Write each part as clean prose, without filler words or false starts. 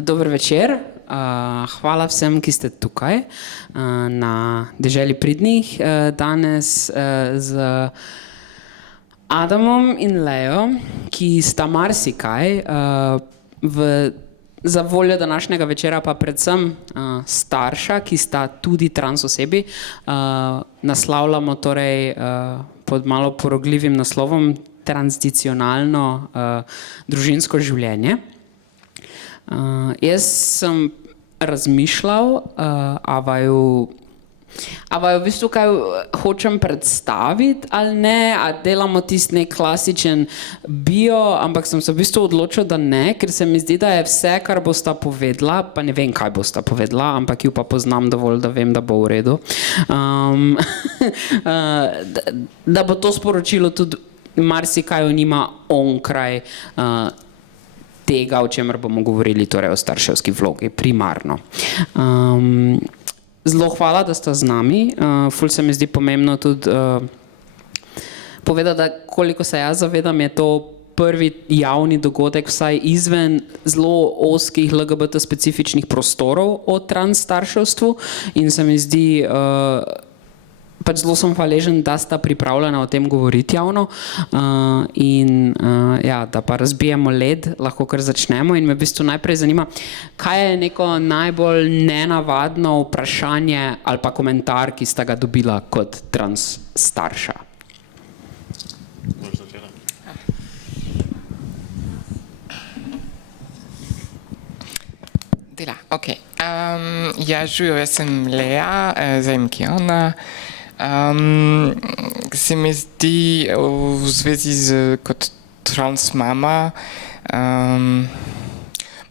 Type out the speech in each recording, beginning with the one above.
Dober večer. Hvala vsem, ki ste tukaj na Deželi pridnih. Danes z Adamom in Leo, ki sta marsikaj, za voljo današnjega večera pa predvsem starša, ki sta tudi trans osebi. Naslavljamo torej pod malo porogljivim naslovom tranzicionalno družinsko življenje. Jaz sem razmišljal, a vaju v bistvu kaj hočem predstaviti ali ne, a delamo tisti nek klasičen bio, ampak sem se v bistvu odločil, da ne, ker se mi zdi, da je vse, kar bosta povedala, pa ne vem, kaj bosta povedala, ampak ju pa poznam dovolj, da vem, da bo v redu, da bo to sporočilo tudi marsikaj o njima onkraj tega, o čemer bomo govorili, torej o starševski vlogi, primarno. Zelo hvala, da sta z nami. Ful se mi zdi pomembno tudi povedati, da koliko se jaz zavedam, je to prvi javni dogodek, vsaj izven zelo ozkih LGBT specifičnih prostorov o trans starševstvu in se mi zdi, pač zelo sem hvaležen, da sta pripravljena o tem govoriti javno in ja, da pa razbijemo led, lahko kar začnemo in me v bistvu najprej zanima, kaj je neko najbolj nenavadno vprašanje ali pa komentar, ki sta ga dobila kot trans starša. Dela, ok. Ja, živijo, jaz sem Lea, zdaj Kiona. Se mi zdi v zvezi kot trans mama,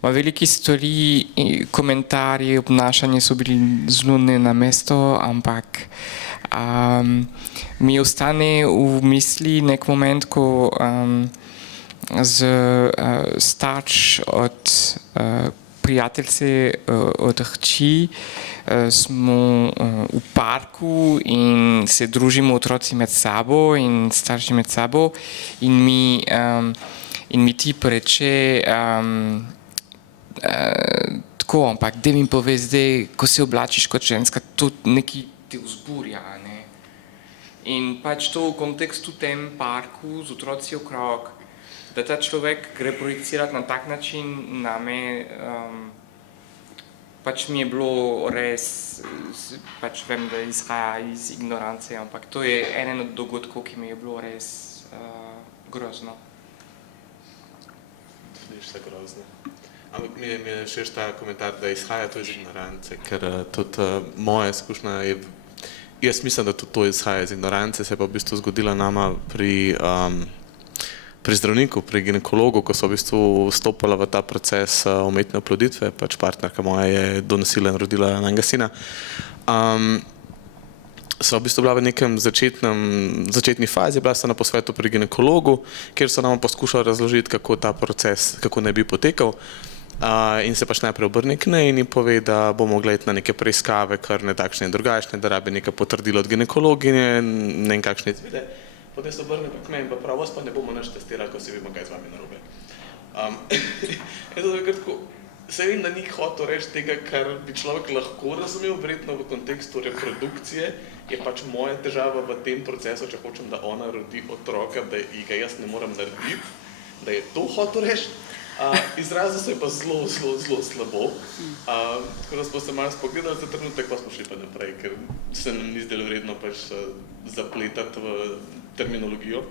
veliki stvari, komentarji, obnašanje so bili zelo ne na mesto, ampak mi ostane v misli nek moment, ko starš od prijateljice od hči smo v parku in se družimo otroci med sabo in starši med sabo in mi tip reče tako, ampak da mi pove zdaj, ko se oblačiš kot ženska, to nekaj te vzburja, ne? In pač to v kontekstu tem parku z otroci okrog, da ta človek gre projicirati na tak način name, pač mi je bilo res, pač vem, da izhaja iz ignorance, ampak to je eden od dogodkov, ki mi je bilo res grozno. Nič se grozno. Ampak mi je všeč ta komentar, da izhaja to iz ignorance, ker tudi moja izkušnja je, jaz mislim, da tudi to izhaja iz ignorance, se je pa v bistvu zgodila nama pri zdravniku, pri ginekologu, ko so v bistvu vstopala v ta proces umetne oploditve, pač partnerka moja je donosila in rodila enega sina. So v bistvu bila v nekem začetni fazi, bila sta na posvetu pri ginekologu, kjer so nam poskušali razložiti, kako ta proces, kako ne bi potekal. In se pač najprej obrne k njej in pove, da bomo gledati na neke preiskave, kar ne takšne in drugačne, da rabi nekaj potrdilo od ginekologinje, ne vem kakšne izvide. Potem se obrne pa k meni in pa prav, vas pa ne bomo nič testirali, ko se vemo, kaj z vami narobe. Se vem, da ni hotel reči tega, kar bi človek lahko razumel, verjetno v kontekstu reprodukcije, je pač moja težava v tem procesu, če hočem, da ona rodi otroka, da ga jaz ne moram narediti, da je to hotel reči. Izrazil se je pa zelo slabo, tako da smo se malo spogledali za trenutek, pa smo šli pa naprej, ker se nam ni zdelo vredno pač zapletati v terminologijo.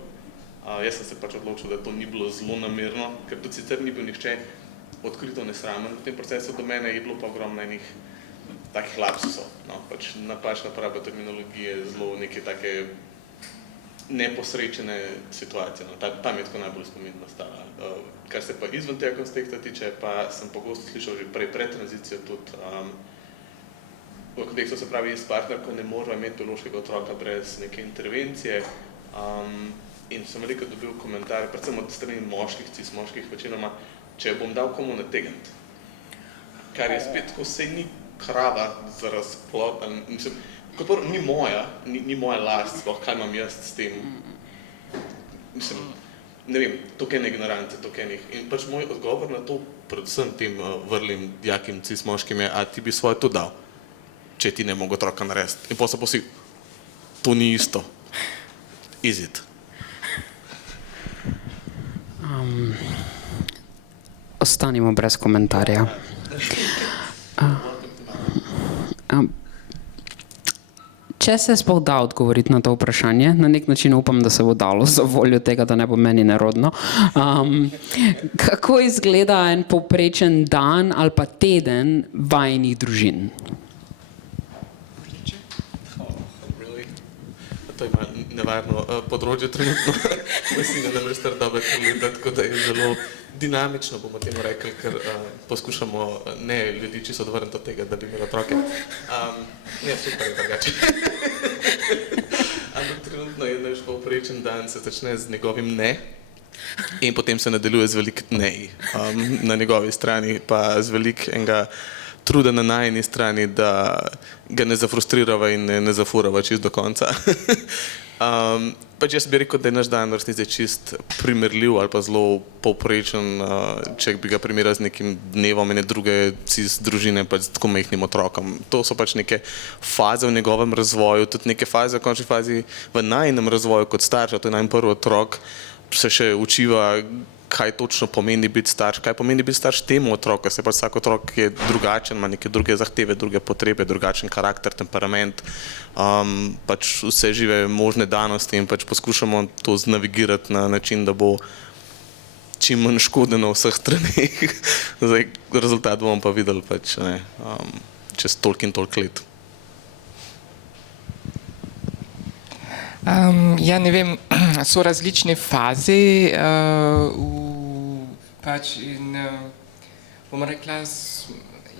Jaz sem se pač odločil, da to ni bilo zelo namerno, ker tudi sicer ni bil nihče odkrito nesramen v tem procesu, do mene je bilo pa ogromno enih takih lapsusov, no, pač napačna uporaba terminologije, zelo neke take neposrečene situacije, no, tam je tako najbolj spomin nastala. Kar se pa izven tega konteksta tiče, pa sem pogosto slišal že pred tranzicijo tudi v kontekstu, se pravi, s partnerko ne moramo imeti biološkega otroka brez neke intervencije in sem veliko dobil komentar, predvsem od strani moških, cis moških večinoma, če bom dal komu nategniti. Kar je spet, ko se ni krava za razplod, mislim, kot prvo, ni moja last, sploh kaj imam jaz s tem. Mislim, ne vem, toliko ene ignorance, toliko enih. In pač moj odgovor na to, predvsem tem vrlim dijakim cis moškim je, a ti bi svoje to dal, če ti ne mogo otroka narediti. In potem si, to ni isto. Is it? Ostanimo brez komentarja. Če se sploh da odgovoriti na to vprašanje, na nek način upam, da se bo dalo za voljo tega, da ne bo meni nerodno. Kako izgleda en povprečen dan ali pa teden vajinih družin? To je malo nevarno področje trenutno, da si ne namreč dobe trenutno, tako da je zelo dinamično, bomo temu rekli, ker poskušamo ne ljudi čisto odvrniti od tega, da bi imeli otroke. Ne, super je drugače. Ampak trenutno je naš povprečen dan se začne z njegovim ne in potem se nadaljuje z velik nej. Na njegovi strani pa z velik enega truda na najini strani, da ga ne zafrustrirava in ne zafurava čist do konca. Pač jaz bi rekel, da je naš dan v resnici čist primerljiv ali pa zelo povprečen, če bi ga primerjal z nekim dnevom ene druge cis družine pač s tako majhnim otrokom. To so pač neke faze v njegovem razvoju, tudi neke faze v končni fazi v najinem razvoju kot starša, to je najmanj prvi otrok, se še učiva, kaj točno pomeni biti starš, kaj pomeni biti starš temu otroku, se pač vsak otrok je drugačen, ima neke druge zahteve, druge potrebe, drugačen karakter, temperament, pač vse žive možne danosti in pač poskušamo to znavigirati na način, da bo čim manj škode na vseh straneh. Zdaj, rezultat bomo pa videli pač, ne, čez toliko in toliko let. Ja, ne vem, so različne faze pač in bom rekla,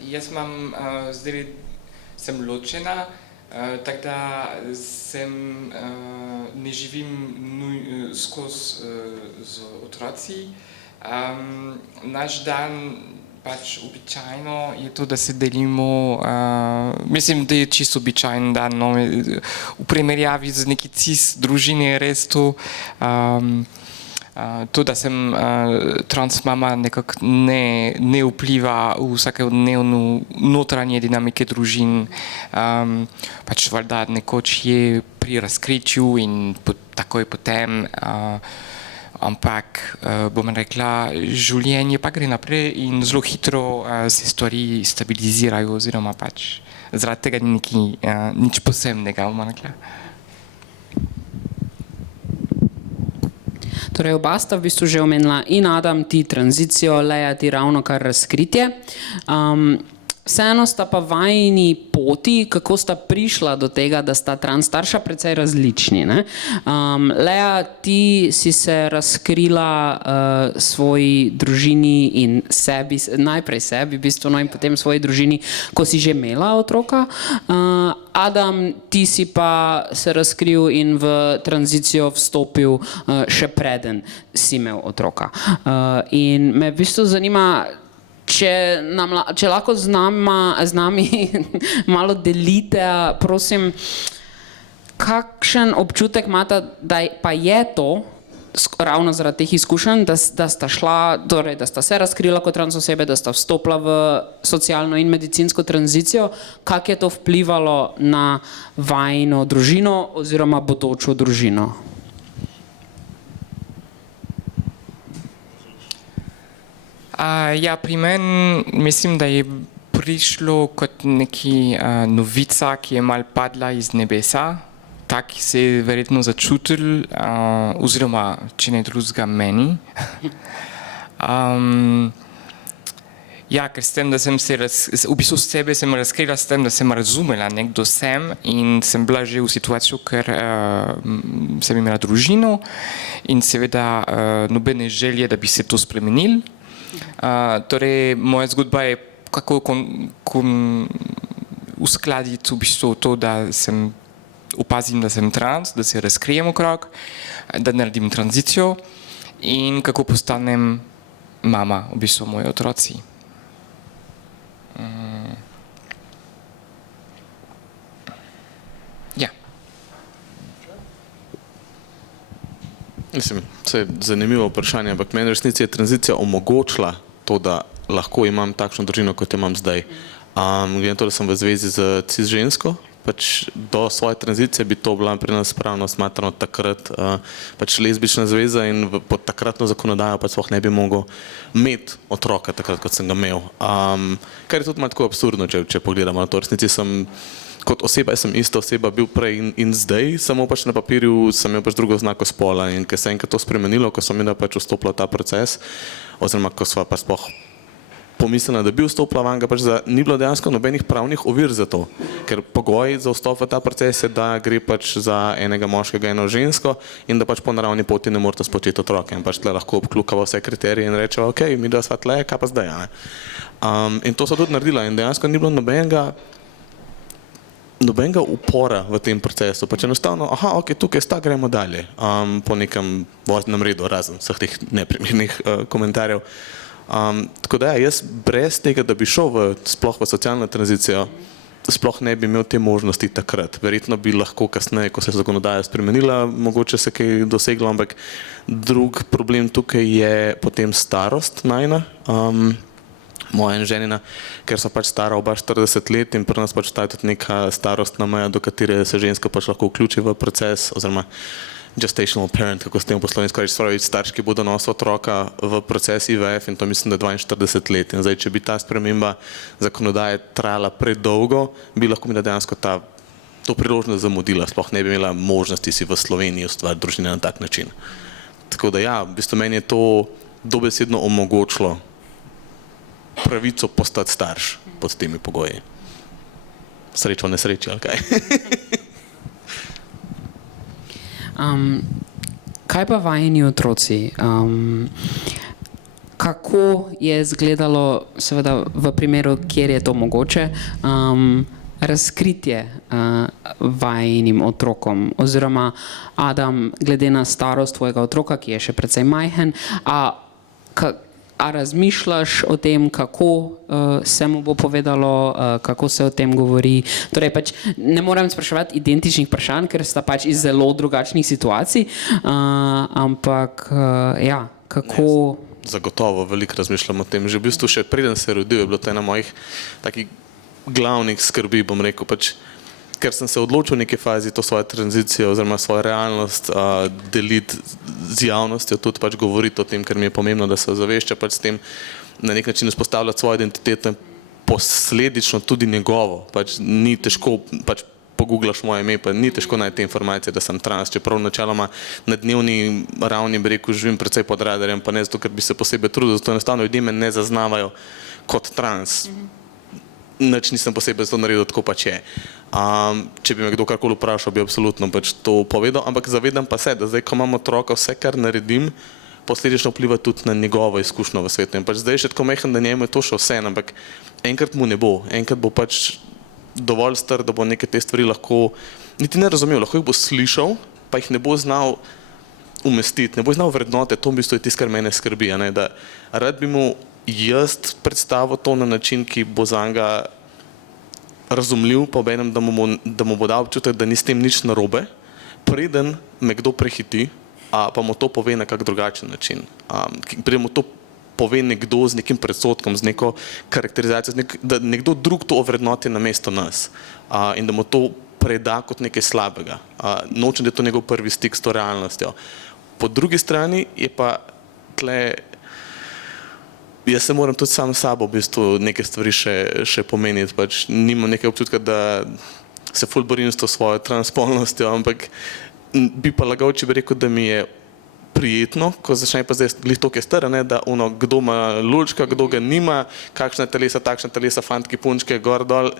jaz imam, zdaj sem ločena, tako da ne živim skozi z otroci. Naš dan pač običajno je to, da se delimo, mislim, da je čisto običajen dan, no, v primerjavi z neki cis družini je res to, to, da sem trans mama nekako ne vpliva v vsakodnevno notranje dinamike družin, pač valjda nekoč je pri razkritju in takoj potem, ampak bom rekla, življenje pa gre naprej in zelo hitro se stvari stabilizirajo oziroma pač zaradi tega ni nič posebnega, bom rekla. Torej, oba sta v bistvu že omenila in Adam ti tranzicijo, Lea ti ravno kar razkritje. Vseeno sta pa vajini poti, kako sta prišla do tega, da sta trans starša precej različni, ne? Lea, ti si se razkrila svoji družini in sebi, najprej sebi, v bistvu, no, in potem svoji družini, ko si že imela otroka. Adam, ti si pa se razkril in v tranzicijo vstopil še preden si imel otroka. In me v bistvu zanima, če lahko z nami malo delite, prosim, kakšen občutek imate, da pa je to, ravno zaradi teh izkušenj, da sta šla, torej, da sta se razkrila kot trans osebe, da sta vstopila v socialno in medicinsko tranzicijo, kako je to vplivalo na vajino družino oziroma bodočo družino? Ja, pri meni mislim, da je prišlo kot neki novica, ki je mal padla iz nebesa. Tak se je verjetno začutil, oziroma, če ne drugega, meni. Ja, ker s tem, da sem se v bistvu sebe sem razkrila s tem, da sem razumela nekdo sem in sem bila že v situaciju, ker sem imela družino in seveda nobene želje, da bi se to spremenil. Torej, moja zgodba je kako uskladiti v bistvu to, da sem opazim, da sem trans, da se razkrijem okrog, da naredim tranzicijo in kako postanem mama, v bistvu moji otroci. Ja. Mislim, to je zanimivo vprašanje, ampak meni v resnici je tranzicija omogočila to, da lahko imam takšno družino, kot jo imam zdaj. Glede na to, da sem v zvezi z cis žensko, pač do svoje tranzicije bi to bila pri nas pravno smatrano takrat pač lezbična zveza in pod takratno zakonodajo pač sploh ne bi mogel imeti otroka takrat, kot sem ga imel. Kar je tudi malo tako absurdno, če pogledamo na to. V resnici sem kot oseba, jaz sem ista oseba bil prej in zdaj, samo pač na papirju sem imel pač drugo znako spola in ker se enkrat to spremenilo, ko sem pač vstopila v ta proces, oziroma ko sva pa sploh pomislila, da bi vstopila vanga, pač ni bilo dejansko nobenih pravnih ovir za to, ker pogoj za vstop v ta proces je, da gre pač za enega moškega, eno žensko in da pač po naravni poti ne morete spočeti otroke in pač tle lahko obkljukava vse kriterije in reče, ok, mi dva sva tle, kaj pa zdaj, ne? In to so tudi naredila in dejansko ni bilo nobenega upora v tem procesu, pač enostavno, ok, tukaj sta, gremo dalje, po nekem voznem redu, razen vseh teh neprimernih komentarjev. Tako da jaz brez tega, da bi šel sploh v socialno tranzicijo, sploh ne bi imel te možnosti takrat. Verjetno bi lahko kasneje, ko se je zakonodaja spremenila, mogoče se kaj doseglo, ampak drug problem tukaj je potem starost najina, moja in ženina, ker so pač stara oba 40 let in pri nas pač ta je tudi neka starostna meja, do katere se ženska pač lahko vključi v proces, oziroma gestational parent, kako s tem po slovensko reči, spravi starš, ki bodo nosil otroka v proces IVF in to mislim, da 42 let. In zdaj, če bi ta sprememba zakonodaje trajala predolgo, bi lahko mi dejansko to priložnost zamudila, sploh ne bi imela možnosti si v Sloveniji ustvariti družine na tak način. Tako da ja, v bistvu meni je to dobesedno omogočilo pravico postati starš pod temi pogoji. Srečo nesreči, ali kaj? Kaj pa vajeni otroci? Kako je izgledalo, seveda v primeru, kjer je to mogoče, razkritje vajenim otrokom? Oziroma, Adam, glede na starost tvojega otroka, ki je še precej majhen, a razmišljaš o tem, kako se mu bo povedalo, kako se o tem govori? Torej, pač ne morem spraševati identičnih vprašanj, ker sta pač iz zelo drugačnih situacij, ampak ja, kako... Zagotovo veliko razmišljam o tem. Že v bistvu še preden se je rodil, je bilo to ena mojih takih glavnih skrbi, bom rekel, pač ker sem se odločil v neki fazi to svojo tranzicijo oziroma svojo realnost deliti z javnostjo, tudi pač govoriti o tem, ker mi je pomembno, da se ozavešča pač s tem, na nek način vzpostavljati svojo identiteto in posledično tudi njegovo. Pač ni težko, pač poguglaš moje ime, pa ni težko najti te informacije, da sem trans, čeprav načeloma na dnevni ravni, bi rekel, živim precej pod radarjem, pa ne zato, ker bi se posebej trudil, zato enostavno ljudje me ne zaznavajo kot trans. Nič nisem posebej zato naredil, tako pač je. Če bi me kdo karkoli vprašal, bi absolutno pač to povedal, ampak zavedam pa se, da zdaj, ko imam otroka, vse, kar naredim, posledično vpliva tudi na njegovo izkušnjo v svetu. In pač zdaj še tako majhen, da njemu je to še vse, ampak enkrat mu ne bo. Enkrat bo pač dovolj star, da bo neke te stvari lahko, niti ne razumel, lahko jih bo slišal, pa jih ne bo znal umestiti, ne bo znal vrednote, to v bistvu je tisto, kar mene skrbi, ne, da rad bi mu jaz predstavil to na način, ki bo zanga razumljiv, pa obenem, da mu bo dal občutek, da ni s tem nič narobe, preden me kdo prehiti, pa mu to pove na kak drugačen način. Preden mu to pove nekdo z nekim predsodkom, z neko karakterizacijo, da nekdo drug to ovrednoti namesto nas in da mu to preda kot nekaj slabega. Nočem, da je to njegov prvi stik s to realnostjo. Po drugi strani je pa tle, jaz se moram tudi sam s sabo v bistvu neke stvari še pomeniti, pač nimam nekaj občutka, da se ful borim s to svojo transpolnostjo, ampak bi pa lagal, če bi rekel, da mi je prijetno, ko začne pa zdaj glih toliko je star, da kdo ima lulčka, kdo ga nima, kakšna telesa, takšna telesa, fantki, punčke, gor, dol.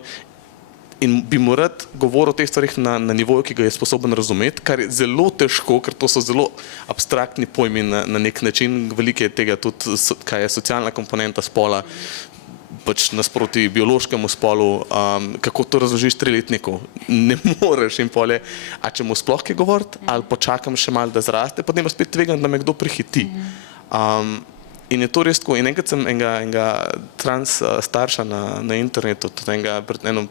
In bi mu rad govoril o teh stvarih na nivoju, ki ga je sposoben razumeti, kar je zelo težko, ker to so zelo abstraktni pojmi na nek način. Veliko je tega tudi, kaj je socialna komponenta spola, pač nasproti biološkemu spolu, kako to razložiš triletniku. Ne moreš in polje, a če mu sploh kaj govoriti, ali počakam še malo, da zraste, potem pa spet tvegam, da me kdo prehiti. In je to res tako. In enkrat sem enega trans starša na internetu, tudi enega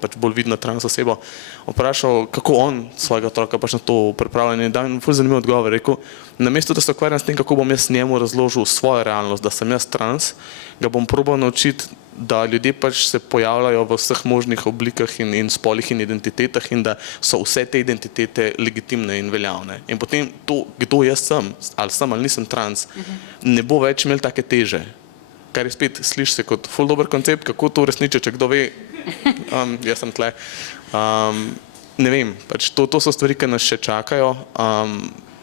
pač bolj vidno trans osebo, vprašal, kako on svojega otroka pač na to pripravlja. In dal mi ful zanimiv odgovor. Rekel, namesto da se ukvarjam s tem, kako bom jaz njemu razložil svojo realnost, da sem jaz trans, ga bom probal naučiti, da ljudje pač se pojavljajo v vseh možnih oblikah in spolih in identitetah in da so vse te identitete legitimne in veljavne. In potem to, kdo jaz sem ali nisem trans, ne bo več imel take teže. Kar je spet, sliši se kot ful dober koncept, kako to uresničiti, če kdo ve, jaz sem tle. Ne vem, pač to so stvari, ki nas še čakajo.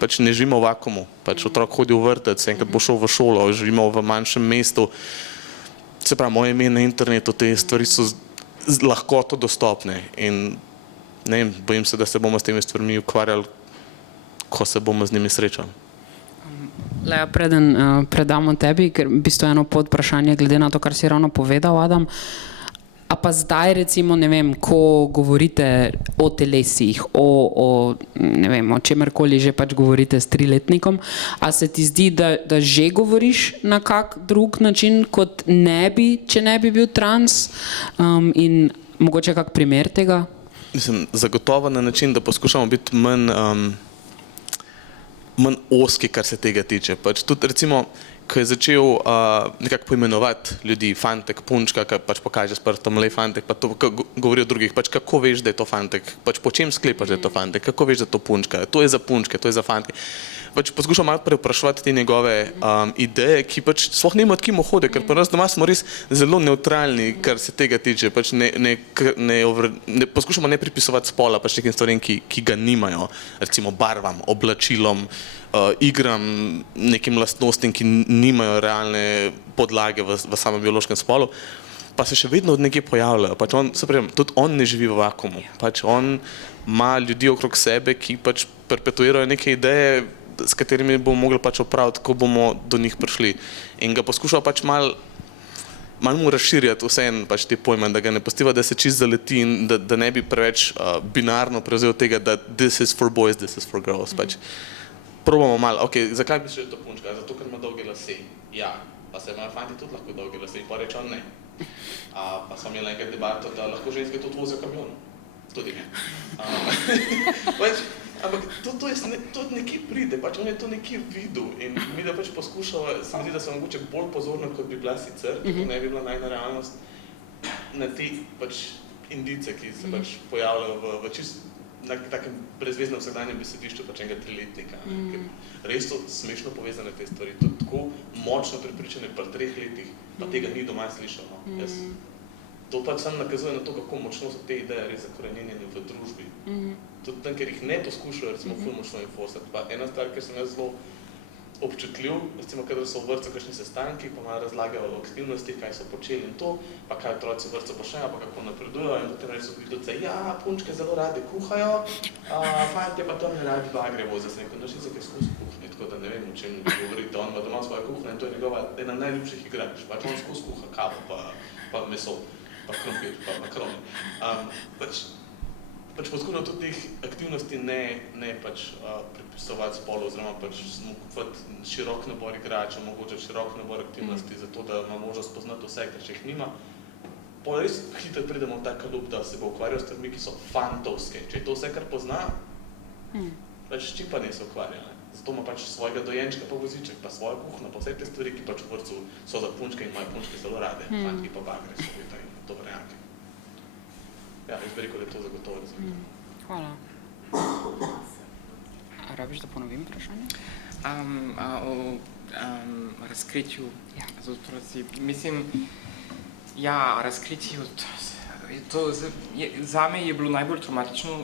Pač ne živimo v vakuumu, pač otrok hodi v vrtec, enkrat bo šel v šolo, živimo v manjšem mestu. Se pravi, moje ime na internetu, te stvari so z lahkoto dostopne in ne vem, bojim se, da se bomo s temi stvarmi ukvarjali, ko se bomo z njimi srečali. Lea, preden predamo tebi, ker v bistvu eno podvprašanje glede na to, kar si ravno povedal, Adam, a pa zdaj recimo, ne vem, ko govorite o telesih, ne vem, o čemerkoli že pač govorite s 3-letnikom, a se ti zdi, da že govoriš na kak drug način, kot ne bi, če ne bi bil trans, in mogoče kak primer tega? Mislim, zagotovo na način, da poskušamo biti manj ozki, kar se tega tiče. Pač tudi recimo, ko je začel nekako poimenovati ljudi, fantek, punčka, ki pač pokaže s prstom, lej fantek, pa to govori o drugih, pač kako veš, da je to fantek, pač po čem sklepaš, da je to fantek, kako veš, da je to punčka, to je za punčke, to je za fantke. Pač poskušam malo preopraševati te njegove ideje, ki pač sploh nima od kim hode, ker pri nas doma smo res zelo nevtralni, kar se tega tiče, pač poskušamo ne pripisovati spola pač nekim stvarem, ki ga nimajo, recimo barvam, oblačilom, igram, nekim lastnostim, ki nimajo realne podlage v samem biološkem spolu, pa se še vedno od nekje pojavljajo. Pač tudi on ne živi v vakuumu. Pač on ima ljudi okrog sebe, ki pač perpetuirajo neke ideje, s katerimi bomo mogli pač opraviti, ko bomo do njih prišli. In ga poskušajo pač malo mu razširjati vseeno pač te pojme, da ga ne pustiva, da se čisto zaleti in da ne bi preveč binarno prevzel tega, da this is for boys, this is for girls. Pač probamo malo, ok, zakaj bi še to punčka? Zato, ker ima dolge lase. Ja, pa se imajo fanti tudi lahko dolge lase, pa reče on ne. Pa smo imeli enkrat debato, da lahko ženske tudi vozijo kamion. Tudi ne. Ampak to nekje pride, pač on je to nekje videl in mi da pač poskušamo, se mi zdi, da so mogoče bolj pozorni, kot bi bila sicer, če to ne bi bila najna realnost, na te pač indice, ki se pač pojavljajo v čist na takem brezveznem vsakdanjem besedišču pač enega 3-letnika. Res so smešno povezane te stvari, tudi tako močno prepričane pri 3 letih, pa tega ni doma slišal. To pač samo nakazuje na to, kako močno so te ideje res zakorenjene v družbi. Tudi tam, ker jih ne poskušajo, recimo, ful močno infosati. Pa ena stvar, ker sem jaz zelo občutljiv, recimo, kadar so v vrtcu kakšni sestanki, pa malo razlagajo o aktivnosti, kaj so počeli in to, pa kaj otroci v vrtcu počnejo, pa kako napredujejo in potem res so videli, ja, punčke zelo radi kuhajo, fantje pa tam ne radi bagre vozijo. Sem rekel, no, še je skozi kuhnje, tako da ne vem, o čem govorite. On ima doma svojo kuhnjo in to je njegova ena najljubših igrač. Pač on skozi kuha kavo, pa meso, pa krompir, pa makrone. Pač poskušam tudi teh aktivnosti ne pač pripisovati spolu, oziroma pač kupovati širok nabor igračev, mogoče širok nabor aktivnosti, zato da ima možnost poznati vse, ker če jih nima. Pol res hitro pridemo v tak kalup, da se bo ukvarjal s stvarmi, ki so fantovske. Če je to vse, kar pozna, pač s čim pa ne se ukvarja. Zato ima pač svojega dojenčka pa voziček, pa svojo kuhno, pa vse te stvari, ki pač v vrtcu so za punčke in imajo punčke zelo rade, fantki pa bagre so in dobrejaki. Ja, jaz bi rekel, da je to zagotovo rezultat. Hvala. A rabiš, da ponovim vprašanje? O razkritju z otroci. Mislim, ja, razkritje zame je bilo najbolj traumatično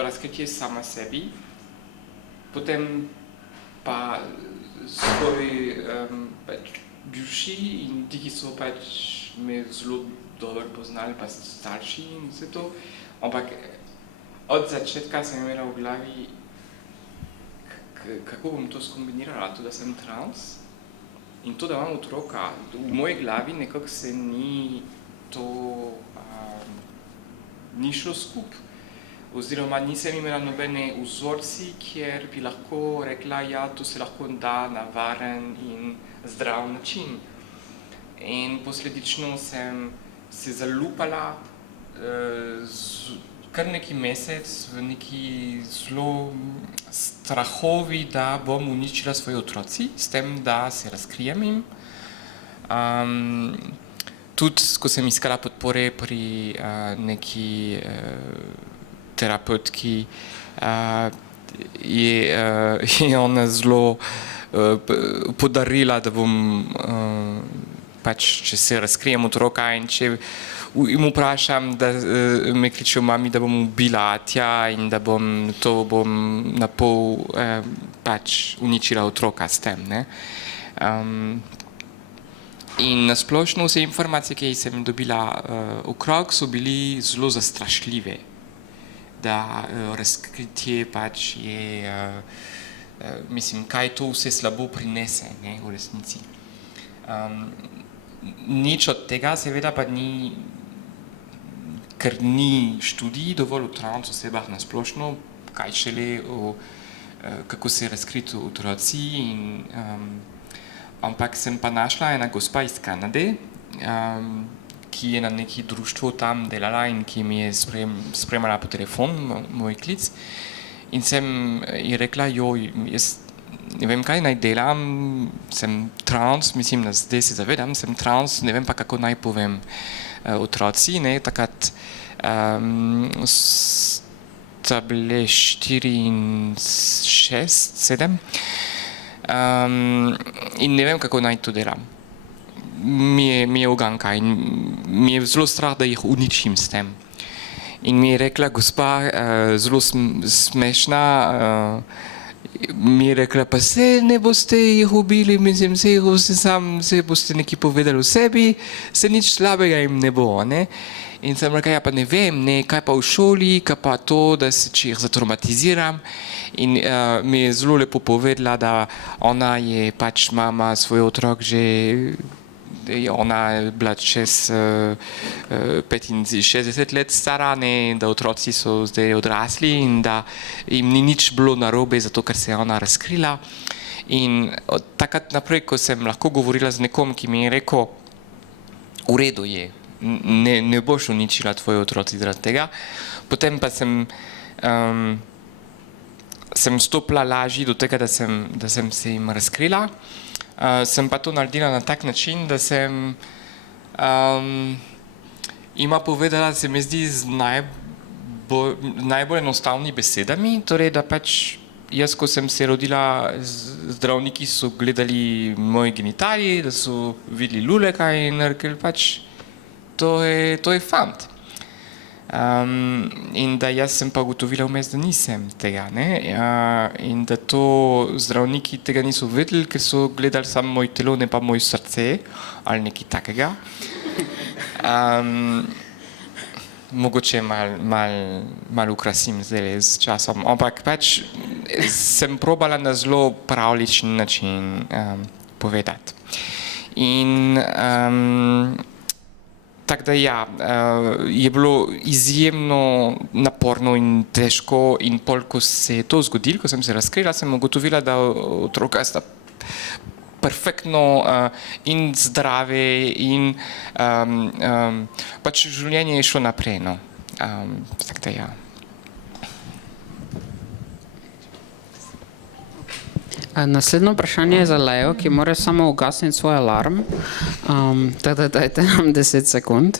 razkritje sama sebi, potem pa svoji bivši in ti, ki so pač me zelo dobro poznali, pa starši in vse to, ampak od začetka sem imela v glavi, kako bom to skombinirala, to, da sem trans in to, da imam otroka. V moji glavi nekako se ni to ni šlo skup. oziroma nisem imela nobene vzorci, kjer bi lahko rekla, ja, to se lahko da na varen in zdrav način. In posledično sem se zalupala kar neki mesec v neki zelo strahovi, da bom uničila svoje otroci, s tem, da se razkrijem jim. Tudi, ko sem iskala podpore pri neki terapeutki, je ona zelo podarila, da bom pač, če se razkrijem otroka in če jim vprašam, da me kričijo mami, da bom ubila Atja in da bom na pol pač uničila otroka s tem, ne. In na splošno vse informacije, ki sem dobila okrog, so bili zelo zastrašljive, da razkritje pač je, mislim, kaj to vse slabo prinese, ne, v resnici. Nič od tega seveda pa ni, ker ni študij dovolj o trans osebah na splošno, kaj šele o kako se razkriti otroci in ampak sem pa našla ena gospa iz Kanade, ki je na neki društvu tam delala in ki mi je spremljala po telefon, moj klic. In sem ji rekla, jaz ne vem, kaj naj delam, sem trans, mislim, da zdaj se zavedam, sem trans, ne vem pa, kako naj povem otroci, ne, takrat sta bile 4 in 6, 7. In ne vem, kako naj to delam. Mi je uganka in mi je zelo strah, da jih uničim s tem. In mi je rekla gospa, zelo smešna, mi je rekla, pa se ne boste jih ubili, mislim, se boste nekaj povedali o sebi, se nič slabega jim ne bo, ne. In sem rekla, ja pa ne vem, ne, kaj pa v šoli, kaj pa to, da se če jih zatraumatiziram. In mi je zelo lepo povedala, da ona je pač mama svoj otrok že, ona je bila čez 65 let stara, ne, da otroci so zdaj odrasli in da jim ni nič bilo narobe, zato ker se je ona razkrila. In od takrat naprej, ko sem lahko govorila z nekom, ki mi je rekel, v redu je, ne boš uničila tvoje otroci zaradi tega, potem pa sem stopila lažje do tega, da sem se jim razkrila. Sem pa to naredila na tak način, da sem ima povedala, se mi zdi z najbolj enostavnimi besedami, torej da pač jaz, ko sem se rodila, zdravniki so gledali moji genitaliji, da so videli luleka in rekli pač, to je fant. In da jaz sem pa ugotovila vmes, da nisem tega, ne, in da to zdravniki tega niso vedeli, ker so gledali samo moj telo, ne pa moj srce, ali nekaj takega. Mogoče malo ukrasim zdaj s časom, ampak pač sem probala na zelo pravličen način povedati. In tako da ja, je bilo izjemno naporno in težko in pol, ko se je to zgodilo, ko sem se razkrila, sem ugotovila, da otroka sta perfektno in zdrave in pač življenje je šlo naprej, no. Tako da ja. Naslednje vprašanje je za Leo, ki mora samo ugasniti svoj alarm. Tako da dajte nam 10 sekund.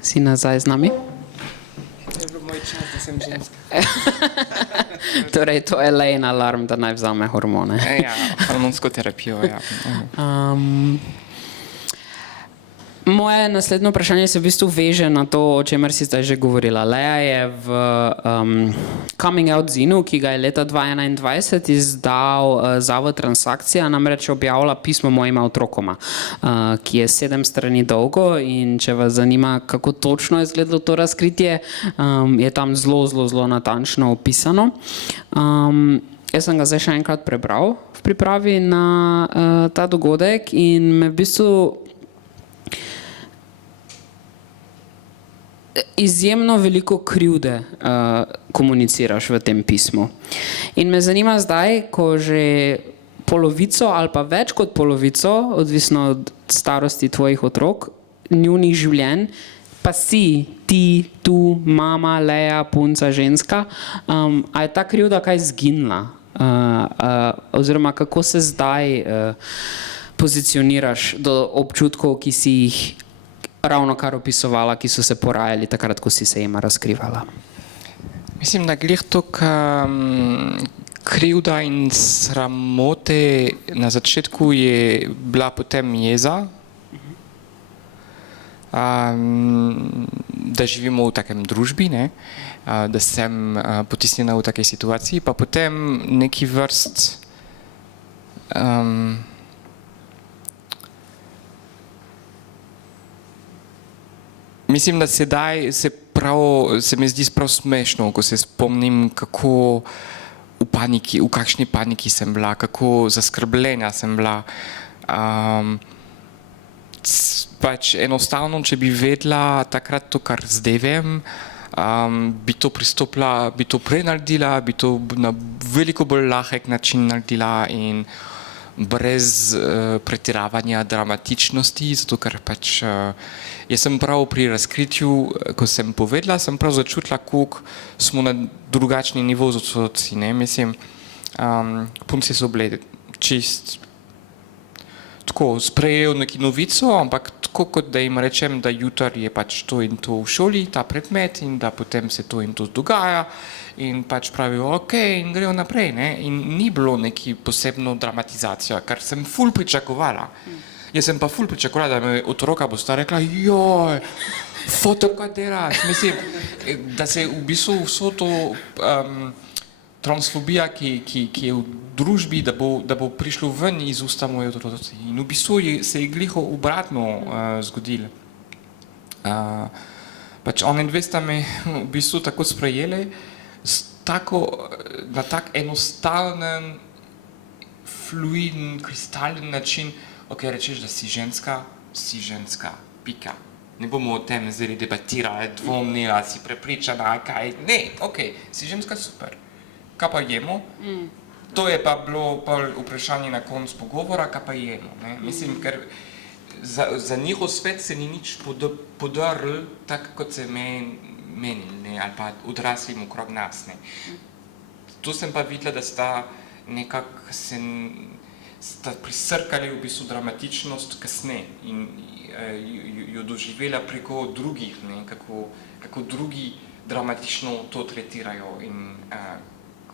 Si nazaj z nami? Je bil moj čas, da sem ženska. Torej, to je Lein alarm, da naj vzame hormone. Ja, hormonsko terapijo, ja. Moje naslednje vprašanje se v bistvu veže na to, o čemer si zdaj že govorila. Lea je v Coming Out zinu, ki ga je leta 2021 izdal Zavod Transakcija, namreč objavila pismo mojima otrokoma, ki je 7 strani dolgo, in če vas zanima, kako točno je izgledalo to razkritje, je tam zelo natančno opisano. jaz sem ga zdaj še enkrat prebral v pripravi na ta dogodek in me v bistvu izjemno veliko krivde komuniciraš v tem pismu. In me zanima zdaj, ko že polovico ali pa več kot polovico, odvisno od starosti tvojih otrok, njunih življenj, pa si ti, tu, mama, Leja, punca, ženska, a je ta krivda kaj zginila? Oziroma, kako se zdaj pozicioniraš do občutkov, ki si jih ravno kar opisovala, ki so se porajali takrat, ko si se jima razkrivala? Mislim, da glih to krivda in sramote na začetku je bila potem jeza, da živimo v takem družbi, ne? Da sem potisnjena v takej situaciji, pa potem neki vrst mislim, da sedaj se mi zdi prav smešno, ko se spomnim, kako v kakšni paniki sem bila, kako zaskrbljena sem bila. Pač enostavno, če bi vedela takrat to, kar zdaj vem, bi to pristopila, bi to prej naredila, bi to na veliko bolj lahek način naredila in brez pretiravanja dramatičnosti, zato ker pač jaz sem prav pri razkritju, ko sem povedala, sem prav začutila, koliko smo na drugačni nivo z otroci, ne, mislim, punci so bile čist tako, sprejejo neki novico, ampak tako, kot da jim rečem, da jutri je pač to in to v šoli, ta predmet in da potem se to in to dogaja in pač pravijo, ok, in grejo naprej, ne, in ni bilo neki posebno dramatizacija, kar sem ful pričakovala. Jaz sem pa ful pričakovala, da me otroka bosta rekla, joj, foto kaj delaš, mislim, da se v bistvu vso to transfobija, ki je v družbi, da bo prišlo ven iz usta moje otroci. In v bistvu se je gliho obratno zgodilo. Pač oni dve sta me v bistvu tako sprejeli, na tak enostaven, fluiden, kristalen način, ok, rečeš, da si ženska, pika. Ne bomo o tem zdaj debatirali, dvomnila, si prepričana, kaj, ne, ok, si ženska, super. Kaj pa jemo? To je pa bilo vprašanje na koncu pogovora, kaj pa jemo, ne? Mislim, ker za njihov svet se ni nič podrl, tako kot se menili, ne, ali pa odraslim okrog nas, ne. Tu sem pa videla, da sta nekako sta prisrkali v bistvu dramatičnost kasneje in jo doživela preko drugih, ne, kako drugi dramatično to tretirajo in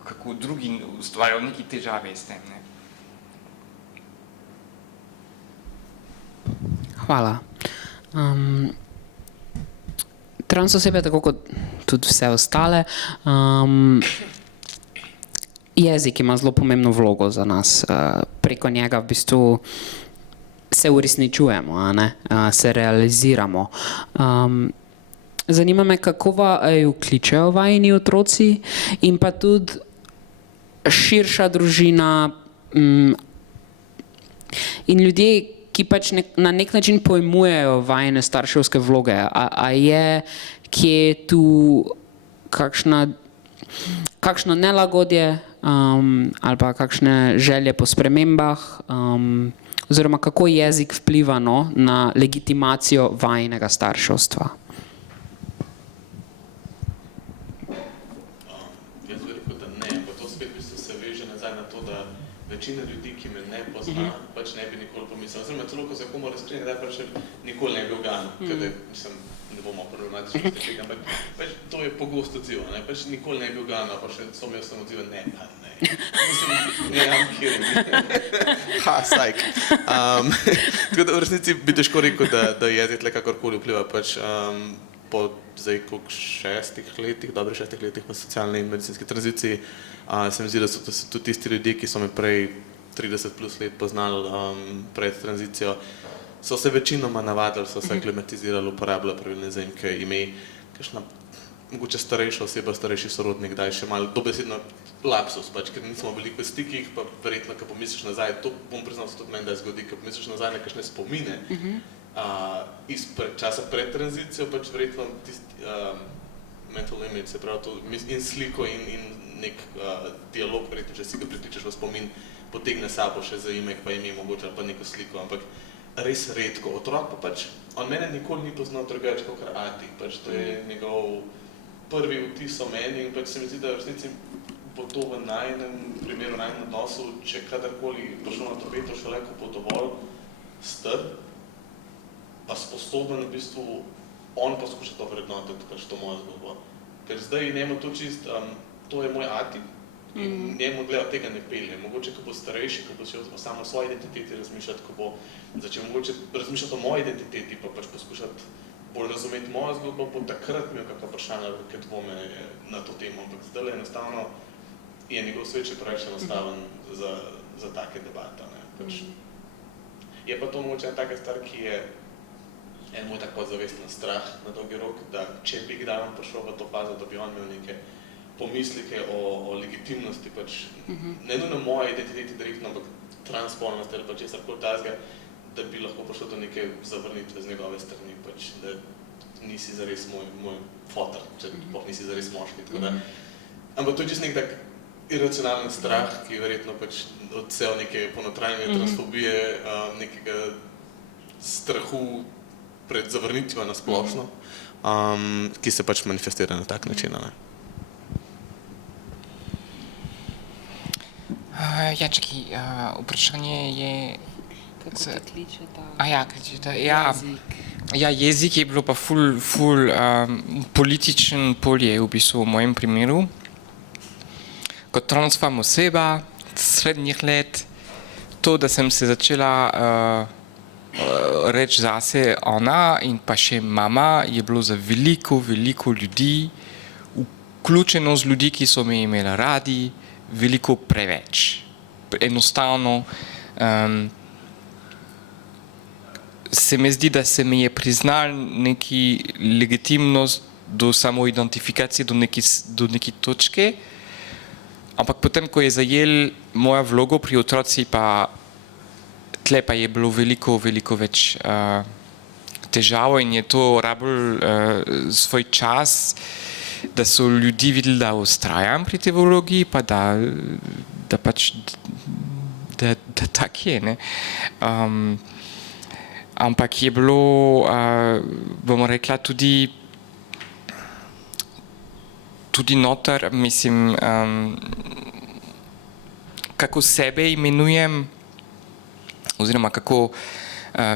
kako drugi ustvarjajo neke težave s tem, ne. Hvala. Trans osebe, tako kot tudi vse ostale, jezik ima zelo pomembno vlogo za nas. Preko njega v bistvu se uresničujemo, a ne? Se realiziramo. Zanima me, kako vaju kličejo vajini otroci in pa tudi širša družina in ljudje, ki pač na nek način pojmujejo vajine starševske vloge. A je kje tu kakšno nelagodje ali pa kakšne želje po spremembah, oziroma kako jezik vpliva na legitimacijo vajinega starševstva? Jaz bi rekel, da ne, pa to spet v bistvu se veže nazaj na to, da večina ljudi, ki me ne pozna, pač ne bi nikoli pomislil. Oziroma, celo ko se komu razkrije, da pač nikoli ne bi uganil, kada ne bomo problematično tega, ampak pač to je pogost odziv, ne, pač nikoli ne bi uganil, pa še so mi osnovno odziva, ne, pa ne. Mislim, ne, I'm kidding. Ha, sajk. Tako da v resnici bi težko rekel, da jezik le kakorkoli vpliva, pač po zdaj koliko 6 letih, dobrih 6 letih v socialni in medicinski tranziciji, se mi zdi, da so tudi tisti ljudje, ki so me prej 30 plus let poznali pred tranzicijo, so se večinoma navadili, so se aklimatizirali, uporabljali pravilne zaimke, ime, kakšna mogoče starejša oseba, starejši sorodnik, kdaj še malo dobesedno lapsus, pač, ker nismo veliko v stikih, pa verjetno, ko pomisliš nazaj, to bom priznal, se tudi meni da zgodi, ko pomisliš nazaj na kakšne spomine iz časa pred tranzicijo, pač verjetno tisti mental image, se pravi to, in sliko in nek dialog, verjetno, če si ga prikličeš v spomin, potegne sabo še za imek, pa ime mogoče, ali pa neko sliko, ampak res redko. Otrok pa pač, on mene nikoli ni poznal drugače kot Ati, pač to je njegov prvi vtis o meni in pač se mi zdi, da v resnici bo to v najnem primeru, najnem odnosu, če kadarkoli prišel na tapeto, šele ko bo dovolj star, pa sposoben v bistvu on poskuša to vrednotiti, pač to moja zgodba. Ker zdaj njemu to čist, to je moj Ati in njemu gleda tega ne pelje. Mogoče, ko bo starejši, ko bo šel samo o svoji identiteti razmišljati, ko bo začel mogoče razmišljati o moji identiteti, pa pač poskušati bolj razumeti mojo zgodbo, bo takrat imel kakšna vprašanja, kakšne dvome na to temo, ampak zdaj enostavno je njegov svet še preveč enostaven za take debate. Pač. Je pa to mogoče ena taka stvar, ki je en moj tak podzavesten strah na dolgi rok, da če bi kdaj prišel v to fazo, da bi on imel neke pomislike o legitimnosti, pač ne nujno moje identiteti direktno, ampak transspolnosti ali pa česarkoli takega, da bi lahko prišlo do neke zavrnitve z njegove strani, pač, da nisi zares moj fotor, če nisi zares moški, tako da. Ampak to je čisto nek tak iracionalen strah, ki verjetno pač odsev neke ponotranjene transfobije, nekega strahu pred zavrnitvijo na splošno, ki se pač manifestira na tak način, ne. Ja, čakaj, vprašanje je... Kako te kliče ta jezik? Ja, jezik je bilo pa ful političen polje v bistvu v mojem primeru. Kot transform oseba, srednjih let, to, da sem se začela reči zase ona in pa še mama, je bilo za veliko ljudi, vključeno z ljudi, ki so me imeli radi, veliko preveč. Enostavno se mi zdi, da se mi je priznal neki legitimnost do samoidentifikacije do neke točke, ampak potem, ko je zajel moja vlogo pri otroci, pa tle pa je bilo veliko več težav in je to rabil svoj čas, da so ljudi videli, da ustrajam pri tej vlogi, pa da pač, da tak je, ne. Ampak je bilo, bomo rekla, tudi noter, mislim, kako sebe imenujem, oziroma kako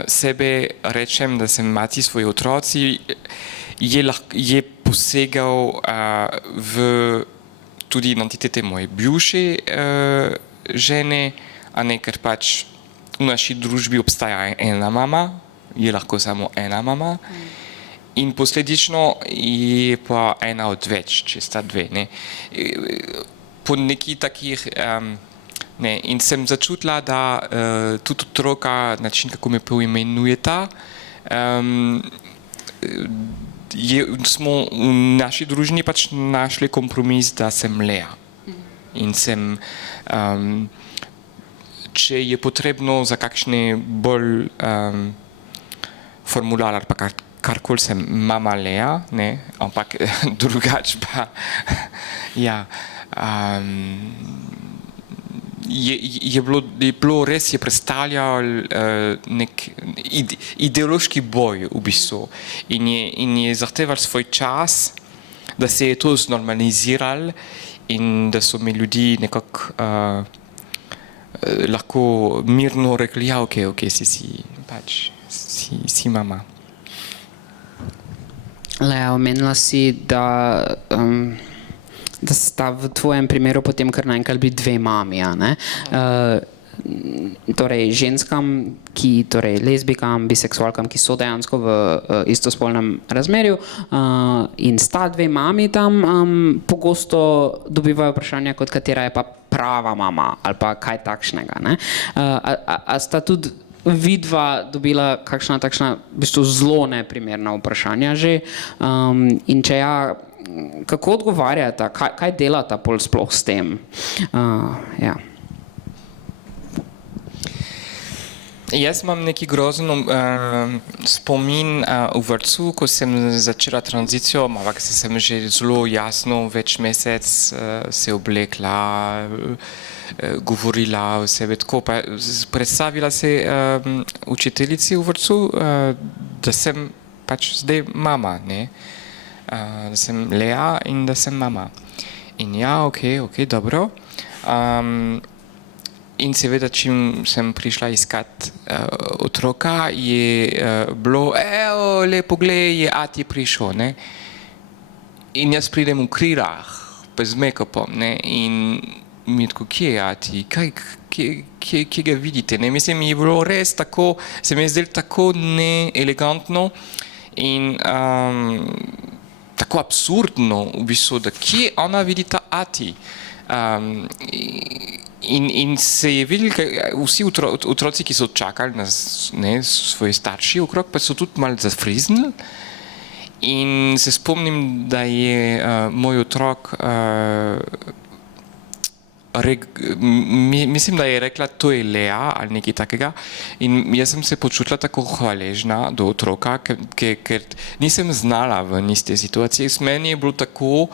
sebe rečem, da sem mati svoji otroci, je posegal v tudi identitete moje bivše žene, a ne, ker pač v naši družbi obstaja ena mama, je lahko samo ena mama in posledično je pa ena od več, če sta dve, ne. Po nekih takih, ne, in sem začutila, da tudi otroka, način, kako me poimenujeta, smo v naši družini pač našli kompromis, da sem Lea. In sem, če je potrebno za kakšne bolj formular ali pa karkoli sem mama Lea, ne, ampak drugače pa, ja, je bilo res, je predstavljal nek ideološki boj v bistvu in je zahteval svoj čas, da se je to znormaliziral in da so mi ljudi nekako lahko mirno rekli, ja, ok, si mama. Lea, omenila si, da sta v tvojem primeru potem kar naenkrat bili dve mami, a ne? Torej, ženskam, torej lezbikam, biseksualkam, ki so dejansko v istospolnem razmerju in sta dve mami tam, pogosto dobivajo vprašanja, kot katera je pa prava mama ali pa kaj takšnega, ne? A sta tudi vidva dobila kakšna takšna v bistvu zelo neprimerna vprašanja že in če ja, kako odgovarjata, kaj delata pol sploh s tem? Ja. Jaz imam neki grozen spomin v vrtcu, ko sem začela tranzicijo, ampak sem že zelo jasno več mesec se oblekla, govorila o sebi tako. Predstavila se učiteljici v vrtcu, da sem pač zdaj mama, ne? Da sem Lea in da sem mama. In ja, ok, dobro. In seveda, čim sem prišla iskat otroka, je bilo, evo, lepo glej, je ati prišel, ne. In jaz pridem v krirah, pa z make-upom, ne, in mi je tako, kje je ati, kje ga vidite, ne. Mislim, je bilo res tako, se mi je zdelo tako neelegantno in tako absurdno, v bistvu, da kje ona vidi ta ati. In se je videli, vsi otroci, ki so čakali na svoje starši okrog, pa so tudi malo zafriznili. In se spomnim, da je moj otrok, mislim, da je rekla, to je Lea ali nekaj takega. In jaz sem se počutila tako hvaležna do otroka, ker nisem znala v iste situacije. S meni je bilo tako,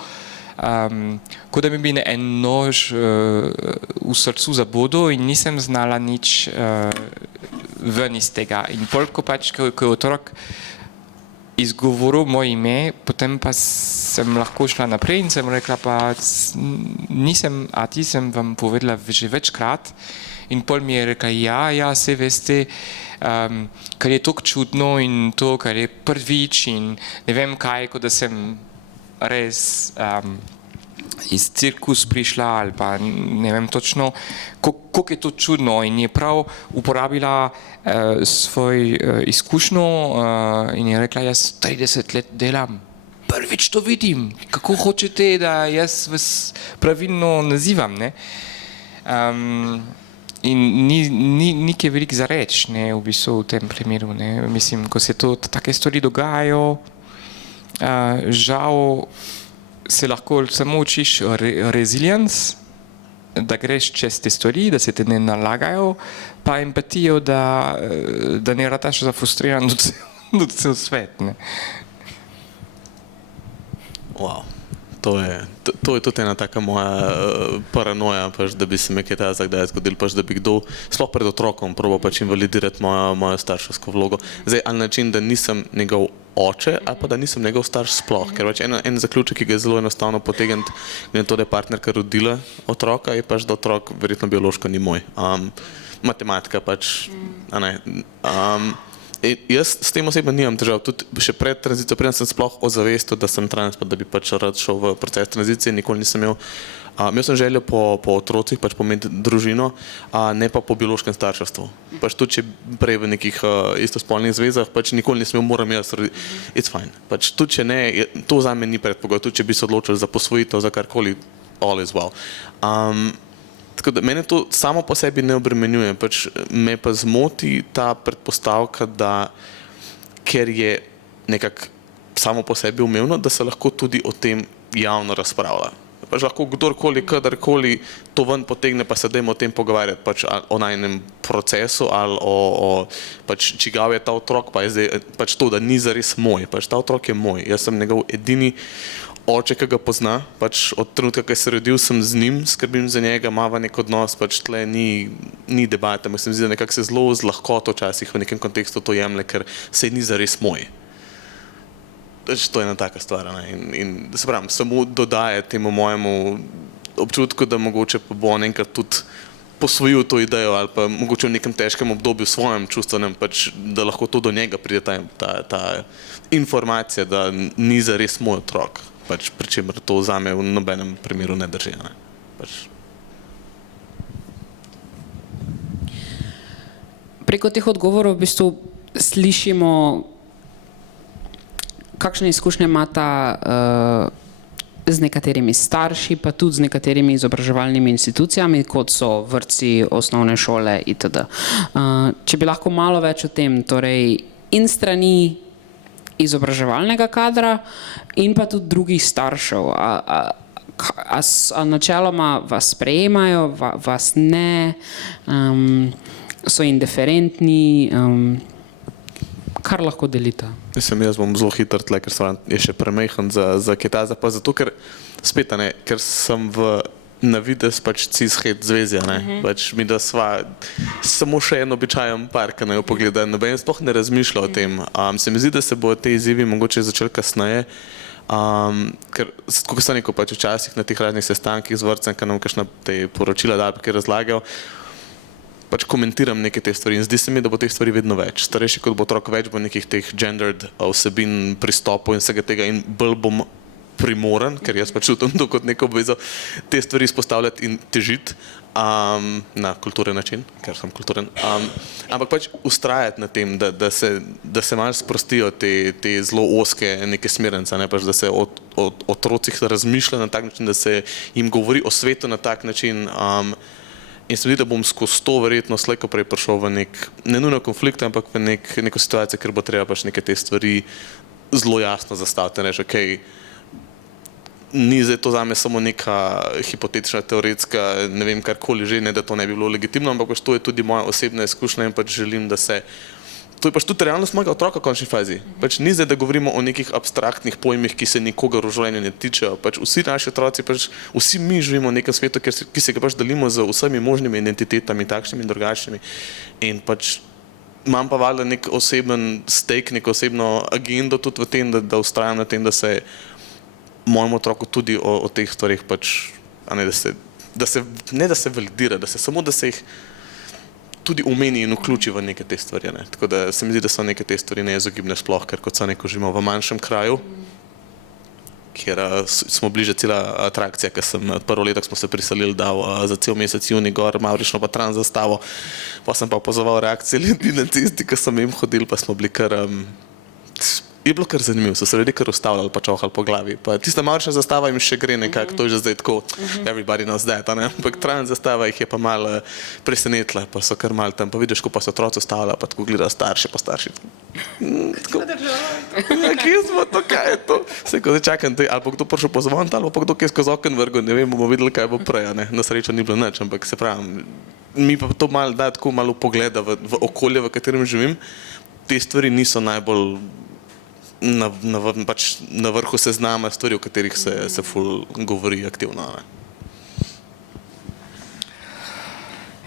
kot da mi bi en nož v srcu zabodel in nisem znala nič ven iz tega. In pol, ko je otrok izgovoril moje ime, potem pa sem lahko šla naprej in sem rekla, pa nisem, a ti sem vam povedala že večkrat. In pol mi je rekla, ja, se veste, kar je tako čudno in to, kar je prvič in ne vem kaj, kot da sem res iz cirkus prišla ali pa ne vem točno, koliko je to čudno in je prav uporabila svoj izkušnjo in je rekla, jaz 30 let delam, prvič to vidim, kako hočete, da jaz vas pravilno nazivam, ne. In ni kaj veliko za reči, ne, v bistvu v tem primeru, ne. Mislim, ko se take stvari dogajajo, žal se lahko samo učiš resilience, da greš čez te stvari, da se te ne nalagajo, pa empatijo, da ne rataš zafrustriran do cel svet, ne. Wow. To je tudi ena taka moja paranoja, pač, da bi se mi kaj takega kdaj zgodilo, pač, da bi kdo, sploh pred otrokom, probal pač invalidirati mojo starševsko vlogo. Zdaj, ali način, da nisem njegov oče, ali pa da nisem njegov starš sploh, ker pač en zaključek, ki ga je zelo enostavno potegniti, glede na to, da je partnerka rodila otroka, je pač, da otrok verjetno biološko ni moj. Matematika pač, a ne. Jaz s tem osebno nimam težav, tudi še pred tranzicijo, preden sem sploh ozavestil, da sem trans, pa da bi pač rad šel v proces tranzicije, nikoli nisem imel. Imel sem željo po otrocih, pač po imeti družino, ne pa po biološkem starševstvu. Pač tudi, če prej v nekih istospolnih zvezah, pač nikoli nisem imel, moram jaz, it's fine. Pač tudi, če ne, to za me ni predpogoj, tudi, če bi se odločili za posvojitev, za karkoli, all is well. Tako da mene to samo po sebi ne obremenjuje, pač me pa zmoti ta predpostavka, da ker je nekako samo po sebi umevno, da se lahko tudi o tem javno razpravlja. Pač lahko kdorkoli, kadarkoli to ven potegne, pa se dajmo o tem pogovarjati, pač o najnem procesu ali o pač čigav je ta otrok, pa je zdaj pač to, da ni zares moj, pač ta otrok je moj, jaz sem njegov edini oče, ki ga pozna, pač od trenutka, ko se rodil, sem z njim, skrbim za njega, imava nek odnos, pač tle ni debata, mislim, da nekako se zelo z lahkoto včasih v nekem kontekstu to jemlje, ker sej ni zares moj. To je ena taka stvar, ne, in se pravim, samo dodaje temu mojemu občutku, da mogoče pa bo on enkrat tudi posvojil to idejo ali pa mogoče v nekem težkem obdobju svojem čustvenem, pač, da lahko to do njega pride ta informacija, da ni zares moj otrok. Pač, pri čemer to zame v nobenem primeru ne drži. Ne? Pač. Preko teh odgovorov v bistvu slišimo, kakšne izkušnje imata z nekaterimi starši, pa tudi z nekaterimi izobraževalnimi institucijami, kot so vrtci, osnovne šole itd. Če bi lahko malo več o tem, torej in strani izobraževalnega kadra in pa tudi drugih staršev. A načeloma vas sprejemajo, vas ne, so indiferentni, kar lahko delite? Jaz bom zelo hitro tle, ker je še premajhen za Kitaza, pa zato, ker spet, ne, ker sem na vides pač cis-het zvezja, ne, pač mi da sva samo še en običajen par, ki naj jo pogleda, noben sploh ne razmišlja o tem. Se mi zdi, da se bo te izzivi mogoče začeli kasneje, ker, kot sem rekel, pač včasih na teh raznih sestankih z vrtcem, ki nam kakšna te poročila da, ki razlagajo, pač komentiram neke te stvari in zdi se mi, da bo teh stvari vedno več. Starejši kot bo otrok, več bo nekih teh gendered vsebin, pristopov in vsega tega in bolj bom primoran, ker jaz pač čutim to kot neko obvezo, te stvari izpostavljati in težiti na kulturen način, ker sem kulturen. Ampak pač ustrajati na tem, da se malo sprostijo te zelo ozke neke smernice, ne, pač da se o otrocih razmišlja na tak način, da se jim govori o svetu na tak način. In se mi zdi, da bom skozi to verjetno slej ko prej prišel v ne nujno konflikt, ampak v neko situacijo, ker bo treba pač neke te stvari zelo jasno zastaviti. Reči, okej, ni zdaj to zame samo neka hipotetična, teoretska, ne vem, karkoli že, ne, da to ne bi bilo legitimno, ampak pač to je tudi moja osebna izkušnja in pač želim, da se... To je pač tudi realnost mojega otroka v končni fazi. Pač ni zdaj, da govorimo o nekih abstraktnih pojmih, ki se nikogar v življenju ne tičejo. Pač vsi naši otroci, pač vsi mi živimo v nekem svetu, ki se ga pač delimo z vsemi možnimi identitetami, takšnimi in drugačnimi. In pač imam pa valjda nek oseben stake, neko osebno agendo tudi v tem, da vztrajam na tem, da se mojemu otroku tudi o teh stvarih pač, da se validira, samo da se jih tudi omeni in vključi v neke te stvari. Ne. Tako da se mi zdi, da so neke te stvari neizogibne sploh, ker kot so neko živimo v manjšem kraju, kjer smo bliže cela atrakcija, ker sem prvo leto, smo se priselili, dal za cel mesec juni gor Mavrično pa Trans zastavo, pa sem pa opazoval reakcije ljudi na cesti, ki so jim hodili, pa smo bili kar... Je bilo kar zanimivo, so se ljudje kar ustavljali pa čohali po glavi. Pa tista Mavrična zastava jim še gre nekako, to je že zdaj tako, everybody knows that, ne? Ampak Trans zastava jih je pa malo presenetila, pa so kar malo tam, pa vidiš, ko pa so otroci ustavljali, pa tako gledajo starši, pa starši. Tako, ja, kje smo to, kaj je to? Vse, ko zdaj čakam, ali bo kdo prišel pozvoniti, ali bo pa kdo kje skozi okno vrgel, ne vem, bomo videli, kaj bo prej, ne? Na srečo ni bilo nič, ampak se pravim, mi pa to malo da tako malo pogleda v okolje, v katerem živim. Te stvari niso najbolj pač na vrhu seznama stvari, o katerih se ful govori aktivno. Ne?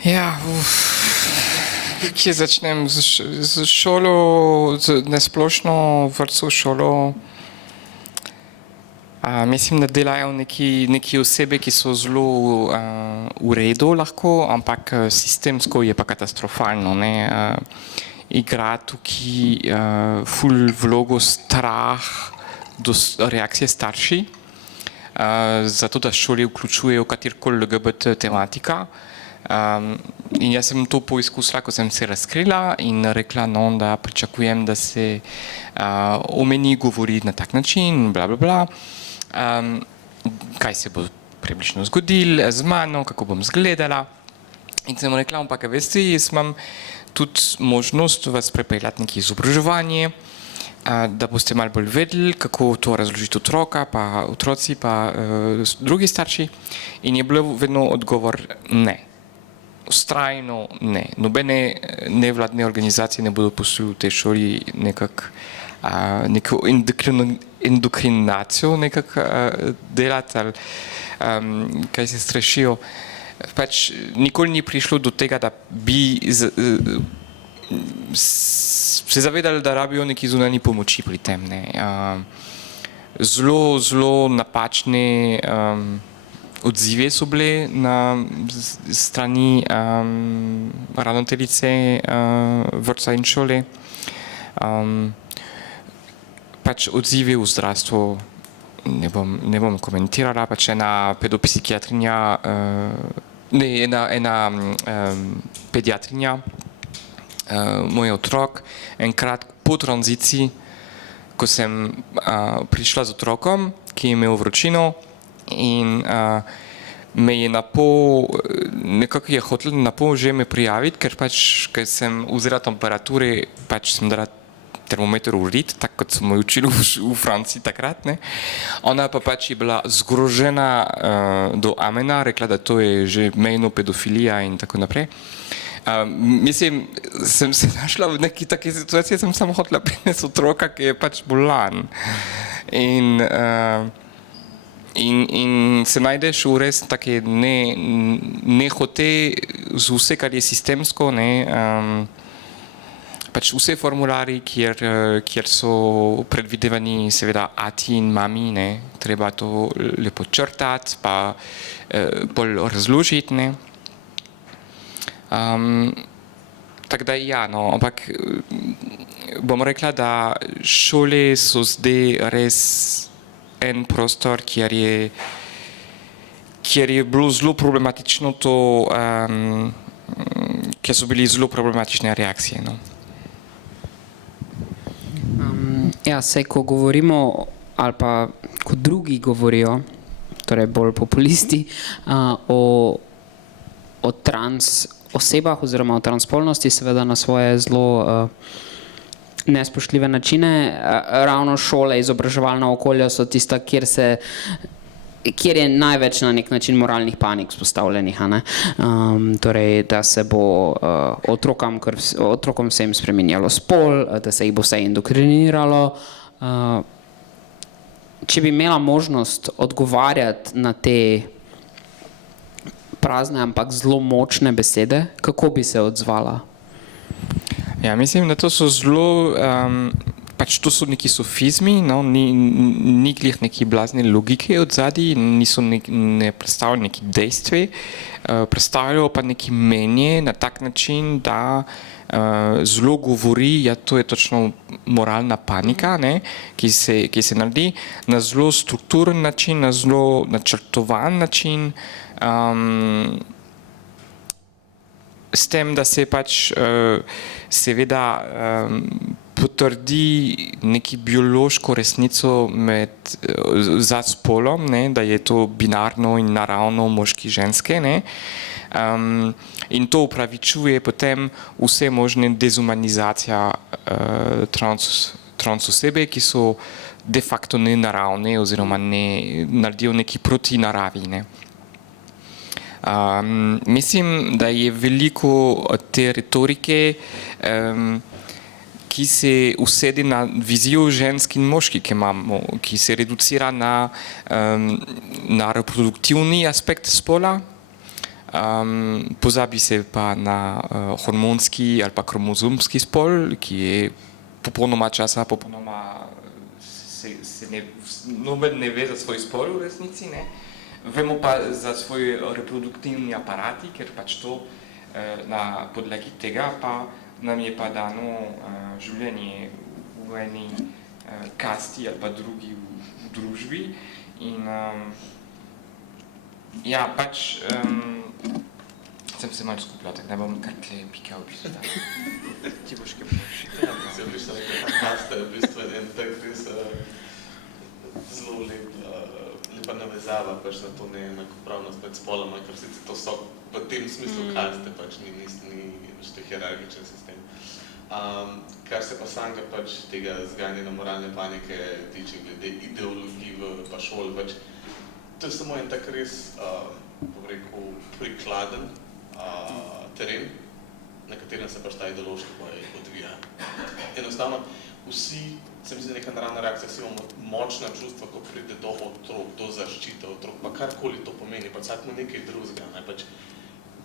Ja, kje začnem? Z šolo, nesplošno vrtcu šolo. Mislim, da delajo neki osebe, ki so zelo v redu lahko, ampak sistemsko je pa katastrofalno. Ne? Igra tukaj ful vlogo strah do reakcije starši, zato da šole vključujejo katerkoli LGBT tematika. In jaz sem to poizkusila, ko sem se razkrila in rekla, no, da pričakujem, da se o meni govori na tak način, bla, bla, bla. Kaj se bo približno zgodilo z mano, kako bom izgledala. In sem rekla, ampak veste, jaz imam tudi možnost vas prepeljati nekaj izobraževanje, da boste malo bolj vedeli, kako to razložiti otroci pa drugi starši. In je bil vedno odgovor ne. Vztrajno ne. Nobene nevladne organizacije ne bodo pustili v tej šoli neko endokrininacijo delati ali kaj se strašijo. Pač nikoli ni prišlo do tega, da bi se zavedali, da rabijo neki zunanji pomoči pri tem. Zelo napačne odzive so bile na strani ravnateljice vrtca in šole. Pač odzive v zdravstvu ne bom komentirala, pač ena pedopsihiatrinja, ena pediatrinja, moj otrok, enkrat po tranziciji, ko sem prišla z otrokom, ki je imel vročino in me je nekako je hotel že me prijaviti, ker pač, ker sem vzela temperature, pač sem dala termometer urit, tako kot smo jo učili v Franciji takrat, ne. Ona pa pač je bila zgrožena do amena, rekla, da to je že mejno pedofilija in tako naprej. Mislim, sem se našla v neki taki situaciji, sem samo hotela prinesti otroka, ki je pač bolan. In se najdeš v res take nehote z vse, kar je sistemsko, ne, pač vse formulari, kjer so predvidevani seveda ati in mami, ne, treba to lepo črtati, pa bolj razložiti, ne. Tako da ja, no, ampak bom rekla, da šole so zdaj res en prostor, kjer je bilo zelo problematično to, kjer so bili zelo problematične reakcije, no. Ja, saj ko govorimo, ali pa ko drugi govorijo, torej bolj populisti, o trans osebah oziroma o transspolnosti, seveda na svoje zelo nespoštljive načine. Ravno šole, izobraževalna okolja so tista, kjer je največ na nek način moralnih panik vzpostavljenih, a ne. Torej, da se bo otrokom se jim spreminjalo spol, da se jih bo vse indoktriniralo. Če bi imela možnost odgovarjati na te prazne, ampak zelo močne besede, kako bi se odzvala? Ja, mislim, da to so zelo, pač to so neki sofizmi, no, ni glih neki blazni logike odzadaj, ne predstavljajo neki dejstvi, predstavljajo pa neki mnenje na tak način, da zelo govori, ja, to je točno moralna panika, ne, ki se naredi na zelo strukturen način, na zelo načrtovan način, s tem, da se pač seveda potrdi neki biološko resnico za spolom, ne, da je to binarno in naravno moški ženske, ne, in to upravičuje potem vse možne dezumanizacija trans osebe, ki so de facto nenaravne oziroma naredijo neki proti naravi, ne. Mislim, da je veliko te retorike, ki se usede na vizijo žensk in moški, ki imamo, ki se reducira na reproduktivni aspekt spola, pozabi se pa na hormonski ali pa kromozomski spol, ki je popolnoma časa, noben ne ve za svoj spol v resnici, ne. Vemo pa za svoj reproduktivni aparati, ker pač to na podlagi tega pa nam je pa dano življenje v eni kasti ali pa drugi v družbi. In ja, pač sem se malo skupila, tako ne bom kar tle pikal v bistvu. Ti boš kaj povedal? Ja, mislim, da je neka kasta, v bistvu en tak res zelo lepa navezava pač na to neenakopravnost med spoloma, ker sicer to so v tem smislu kaste, pač ni hierarhičen sistem. Kar se pa samega pač tega zganjanja moralne panike tiče glede ideologij pa šol, pač to je samo en tak res, bom rekel, prikladen teren, na katerem se pač ta ideološki boj odvija. Enostavno, vsi, se mi zdi neka naravna reakcija, vsi imamo močna čustva, ko pride do otrok, do zaščite otrok, pa karkoli to pomeni, pač vsak ima nekaj drugega, ne, pač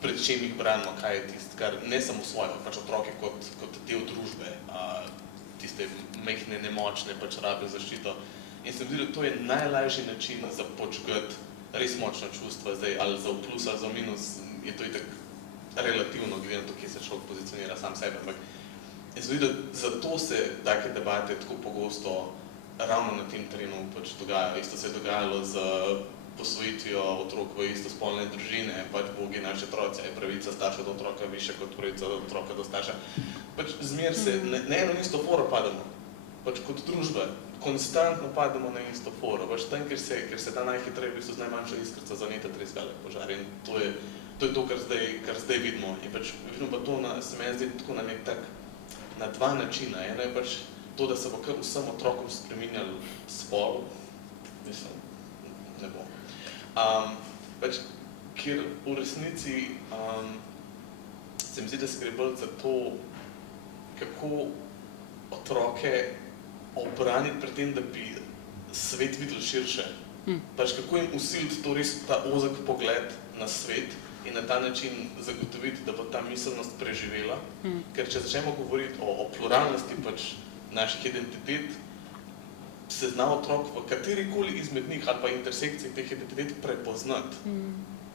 pred čem jih branimo, kaj je tisto, kar ne samo svoje, pač otroke kot del družbe, tiste majhne, nemočne, pač rabijo zaščito. In se mi zdi, da to je najlažji način za počgati res močna čustva, zdaj ali za v plus ali za v minus, je to itak relativno, glede na to, kje se človek pozicionira sam sebe, ampak in se vidi, da zato se take debate tako pogosto ravno na tem terenu pač dogajajo. Isto se je dogajalo z posvojitvijo otrok v istospolne družine, pač Bogi naši otroci, je pravica starša do otroka višja kot pravica otroka do starša. Pač zmer se, na eno isto foro padamo, pač kot družba, konstantno padamo na isto foro, pač tam, kjer se da najhitreje, v bistvu z najmanjšo iskrico zaneta res velik požar in to je to, kar zdaj vidimo. In pač vidimo pa to, se meni zdi tako na nek tak, na dva načina. Eno je pač to, da se bo kar vsem otrokom spreminjal spol, mislim, ne bo. Pač, ker v resnici se mi zdi, da se gre bolj za to, kako otroke obraniti pred tem, da bi svet videli širše. Pač kako jim usiliti to res ta ozek pogled na svet in na ta način zagotoviti, da bo ta miselnost preživela. Ker če začnemo govoriti o pluralnosti pač naših identitet, se zna otrok v katerikoli izmed njih ali pa intersekcij teh identitet prepoznati.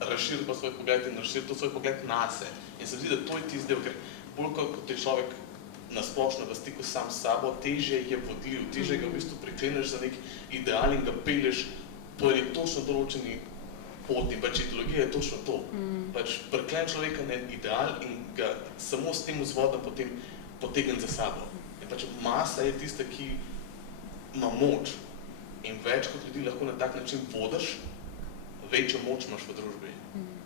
Razširiti pa svoj pogled in razširiti svoj pogled nase. In se mi zdi, da to je tisti del, ker bolj kot je človek nasplošno v stiku sam s sabo, težje je vodljiv, težje ga v bistvu prikleneš za nek ideal in ga pelješ po eni točno določeni poti. Pač ideologija je točno to. Pač priklen človeka na ideal in ga samo s tem vzvodom potem potegnem za sabo. In pač masa je tista, ki ima moč in več kot ljudi lahko na tak način vodiš, večjo moč imaš v družbi.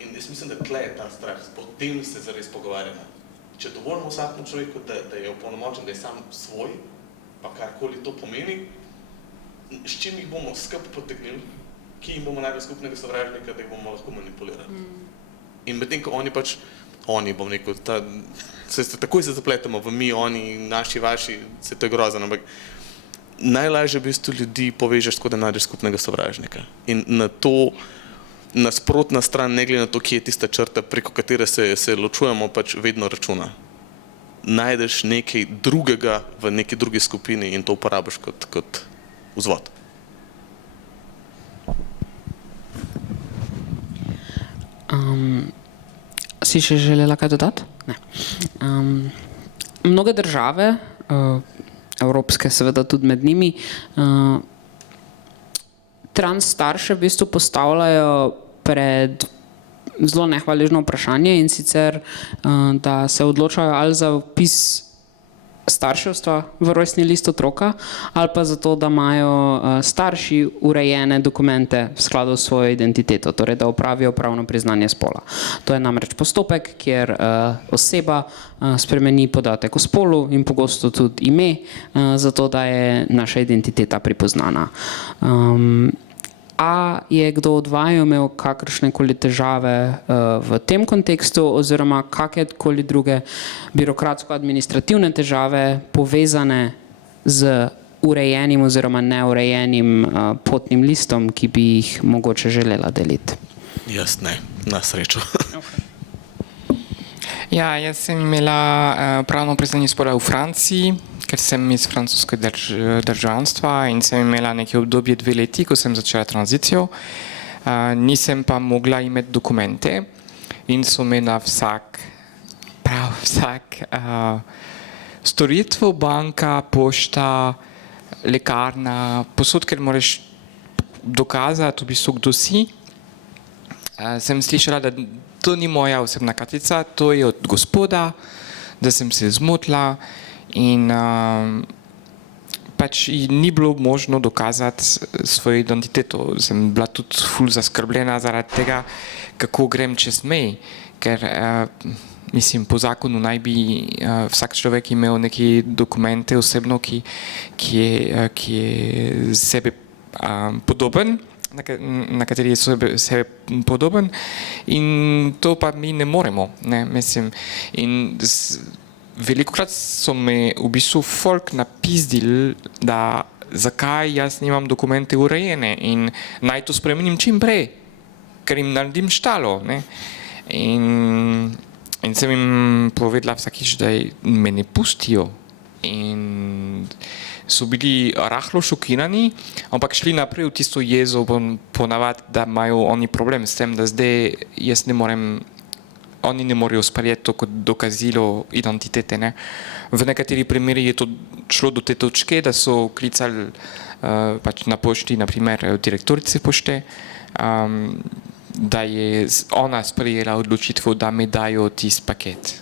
In jaz mislim, da tle je ta strah, potem se zares pogovarjamo. Če dovolimo vsakemu človeku, da je opolnomočen, da je sam svoj, pa karkoli to pomeni, s čim jih bomo skupaj potegnili, ki jim bomo našli skupnega sovražnika, da jih bomo lahko manipulirali. In medtem, ko oni, bom rekel, takoj se zapletamo v mi, oni, naši, vaši, se to je grozno, ampak najlažje v bistvu ljudi povežeš tako, da najdeš skupnega sovražnika. In na to nasprotna stran, ne glede na to, kje je tista črta, preko katere se ločujemo, pač vedno računa. Najdeš nekaj drugega v neki drugi skupini in to uporabiš kot vzvod. Si še želela kaj dodati? Ne. Mnoge države, evropske seveda tudi med njimi, trans starše v bistvu postavljajo pred zelo nehvaležno vprašanje in sicer, da se odločajo ali za vpis starševstva v rojstni list otroka ali pa zato, da imajo starši urejene dokumente v skladu s svojo identiteto, torej da opravijo pravno priznanje spola. To je namreč postopek, kjer oseba spremeni podatek o spolu in pogosto tudi ime, zato da je naša identiteta pripoznana. A je kdo od vaju imel kakršnekoli težave v tem kontekstu oziroma kakršnekoli druge birokratsko-administrativne težave povezane z urejenim oziroma neurejenim potnim listom, ki bi jih mogoče želela deliti? Jaz ne, na srečo. Ja, jaz sem imela pravno priznanje spola v Franciji, ker sem iz francoskega državljanstva in sem imela nekaj obdobje 2 leti, ko sem začela tranzicijo. Nisem pa mogla imeti dokumente in so me na vsak storitev, banka, pošta, lekarna, posod, ker moraš dokazati v bistvu, kdo si. Sem slišala, da to ni moja osebna kartica, to je od gospoda, da sem se zmotila. In pač ni bilo možno dokazati svojo identiteto. Sem bila tudi ful zaskrbljena zaradi tega, kako grem čez mej, ker mislim, po zakonu naj bi vsak človek imel neke dokumente osebno, ki je sebe podoben, na kateri je sebe podoben in to pa mi ne moremo, ne, mislim. In velikokrat so me v bistvu folk napizdili, da zakaj jaz nimam dokumente urejene in naj to spremenim čim prej, ker jim naredim štalo, ne. In sem jim povedala vsakič, da me ne pustijo in so bili rahlo šokirani, ampak šli naprej v tisto jezo ponavadi, da imajo oni problem s tem, da zdaj jaz ne morem, oni ne morejo sprejeti to kot dokazilo identitete, ne. V nekaterih primerih je to šlo do te točke, da so klicali pač na pošti, na primer direktorice pošte, da je ona sprejela odločitev, da mi dajo tisti paket.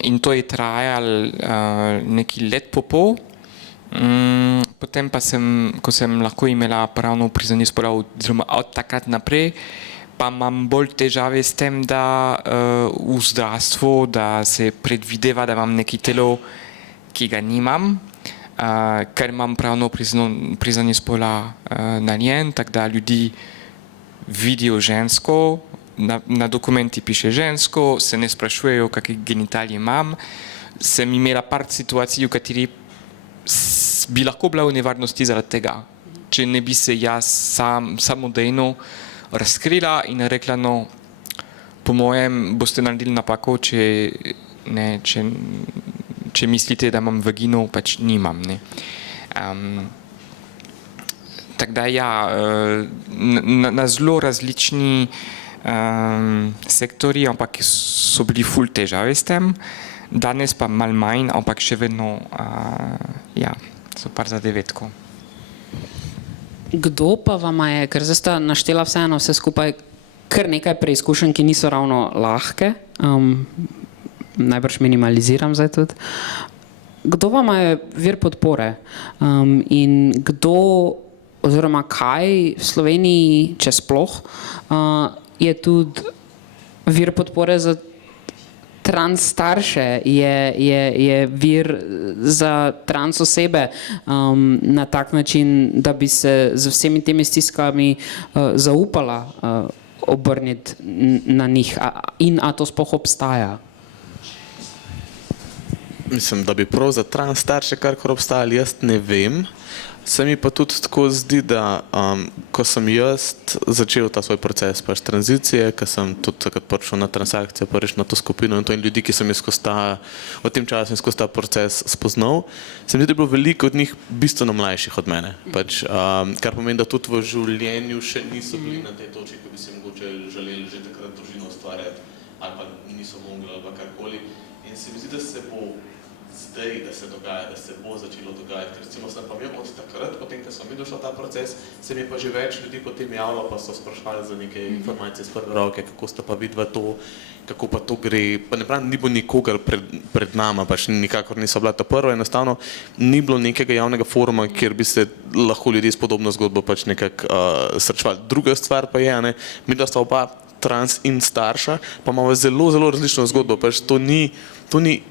In to je trajalo neki let po pol. Potem pa ko sem lahko imela pravno priznanje spola, oziroma od takrat naprej, pa imam bolj težave s tem, da v zdravstvu, da se predvideva, da imam neki telo, ki ga nimam, ker imam pravno priznanje spola na njen, tako da ljudi vidijo žensko, na dokumenti piše žensko, se ne sprašujejo, kakšne genitalije imam. Sem imela par situacij, v kateri bi lahko bila v nevarnosti zaradi tega, če ne bi se jaz samodejno razkrila in rekla, no, po mojem boste naredili napako, če mislite, da imam vagino, pač nimam. Ne. Tako da ja, na zelo različni sektori, ampak so bili ful težave s tem. Danes pa malo manj, ampak še vedno ja, so par zadevetkov. Kdo pa vama je, ker zdaj sta naštela vseeno vse skupaj kar nekaj preizkušenj, ki niso ravno lahke, najbrž minimaliziram zdaj tudi. Kdo vama je vir podpore in kdo oziroma kaj v Sloveniji, če sploh, je tudi vir podpore za trans starše, je vir za trans osebe na tak način, da bi se z vsemi temi stiskami zaupala obrniti na njih in a to sploh obstaja? Mislim, da bi prav za trans starše karkoli obstajali, jaz ne vem. Se mi pa tudi tako zdi, da ko sem jaz začel ta svoj proces pač tranzicije, ko sem tudi takrat prišel na transakcije, prvič na to skupino in to in ljudi, ki sem v tem času skozi ta proces spoznal, se mi zdi, da je bilo veliko od njih bistveno mlajših od mene. Pač, kar pomeni, da tudi v življenju še niso bili na tej točki, ko bi si mogoče želeli že takrat družino ustvarjati ali pa niso mogli ali pa karkoli. In se mi zdi, da se bo zdaj, da se dogaja, da se bo začelo dogajati, ker recimo sem pa imel od takrat, potem, ko sem mi došel ta proces, se mi je pa že več ljudi potem javilo, pa so sprašvali za neke informacije z prve roke, kako sta pa vidva to, kako pa to gre, pa ne pravim, ni bilo nikogar pred nama, pač nikakor niso bila ta prva, enostavno ni bilo nekega javnega foruma, kjer bi se lahko ljudje s podobno zgodbo pač nekako srečevali. Druga stvar pa je, ne, mi da sta oba trans in starša, pa imamo zelo, zelo različno zgodbo, pač to ni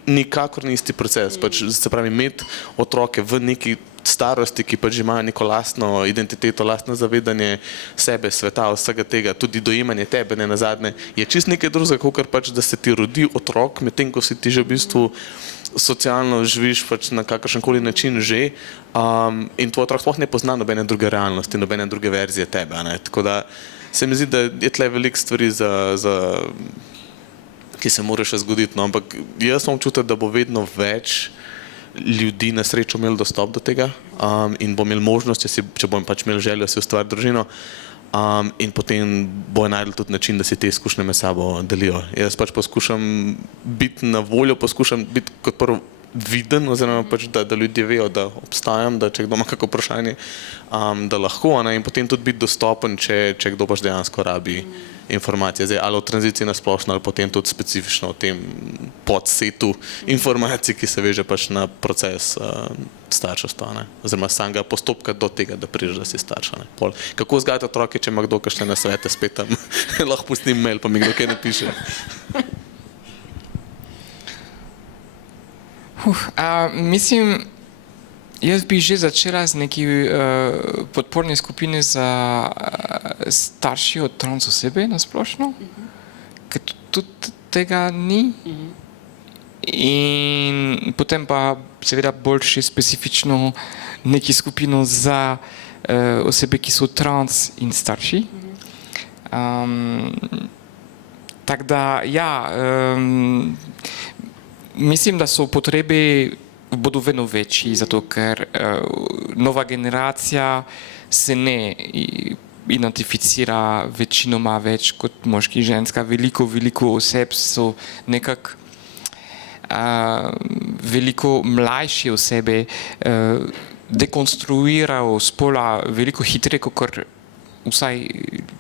nikakor ni isti proces, pač se pravi imeti otroke v neki starosti, ki pač imajo neko lastno identiteto, lastno zavedanje sebe, sveta, vsega tega, tudi dojemanje tebe, ne nazadnje, je čist nekaj drugega, kakor pač, da se ti rodi otrok, medtem ko si ti že v bistvu socialno živiš pač na kakršenkoli način že in tvoj otrok sploh ne pozna nobene druge realnosti, nobene druge verzije tebe, ne, tako da se mi zdi, da je tle veliko stvari, ki se mora še zgoditi, no, ampak jaz sem občutek, da bo vedno več ljudi na srečo imeli dostop do tega in bo imeli možnost, če bom pač imeli željo si ustvariti družino in potem bojo najdel tudi način, da si te izkušnje med sabo delijo. Jaz pač poskušam biti na voljo, poskušam biti kot prvo viden, oziroma pač, da ljudje vejo, da obstajam, da če kdo ima kako vprašanje, da lahko, ne, in potem tudi biti dostopen, če kdo pač dejansko rabi informacije. Zdaj, ali v tranziciji nasplošno, ali potem tudi specifično v tem podsetu informacij, ki se veže pač na proces starševstva, ne, oziroma samega postopka do tega, da prideš, da si starša. Ne. Kako vzgajati otroke, če ima kdo kakšne nasvete, spet tam lahko pustim mail, pa mi kdo kaj ne piše. Mislim, jaz bi že začela z neki podporne skupine za starši od trans osebe na splošno, ker tudi tega ni. In potem pa seveda bolj še specifično neki skupino za osebe, ki so trans in starši. Tako da, ja, mislim, da so potrebe bodo vedno večji, zato ker nova generacija se ne identificira večinoma več kot moški, ženska. Veliko oseb so nekako veliko mlajše osebe dekonstruirajo spola veliko hitreje, kot vsaj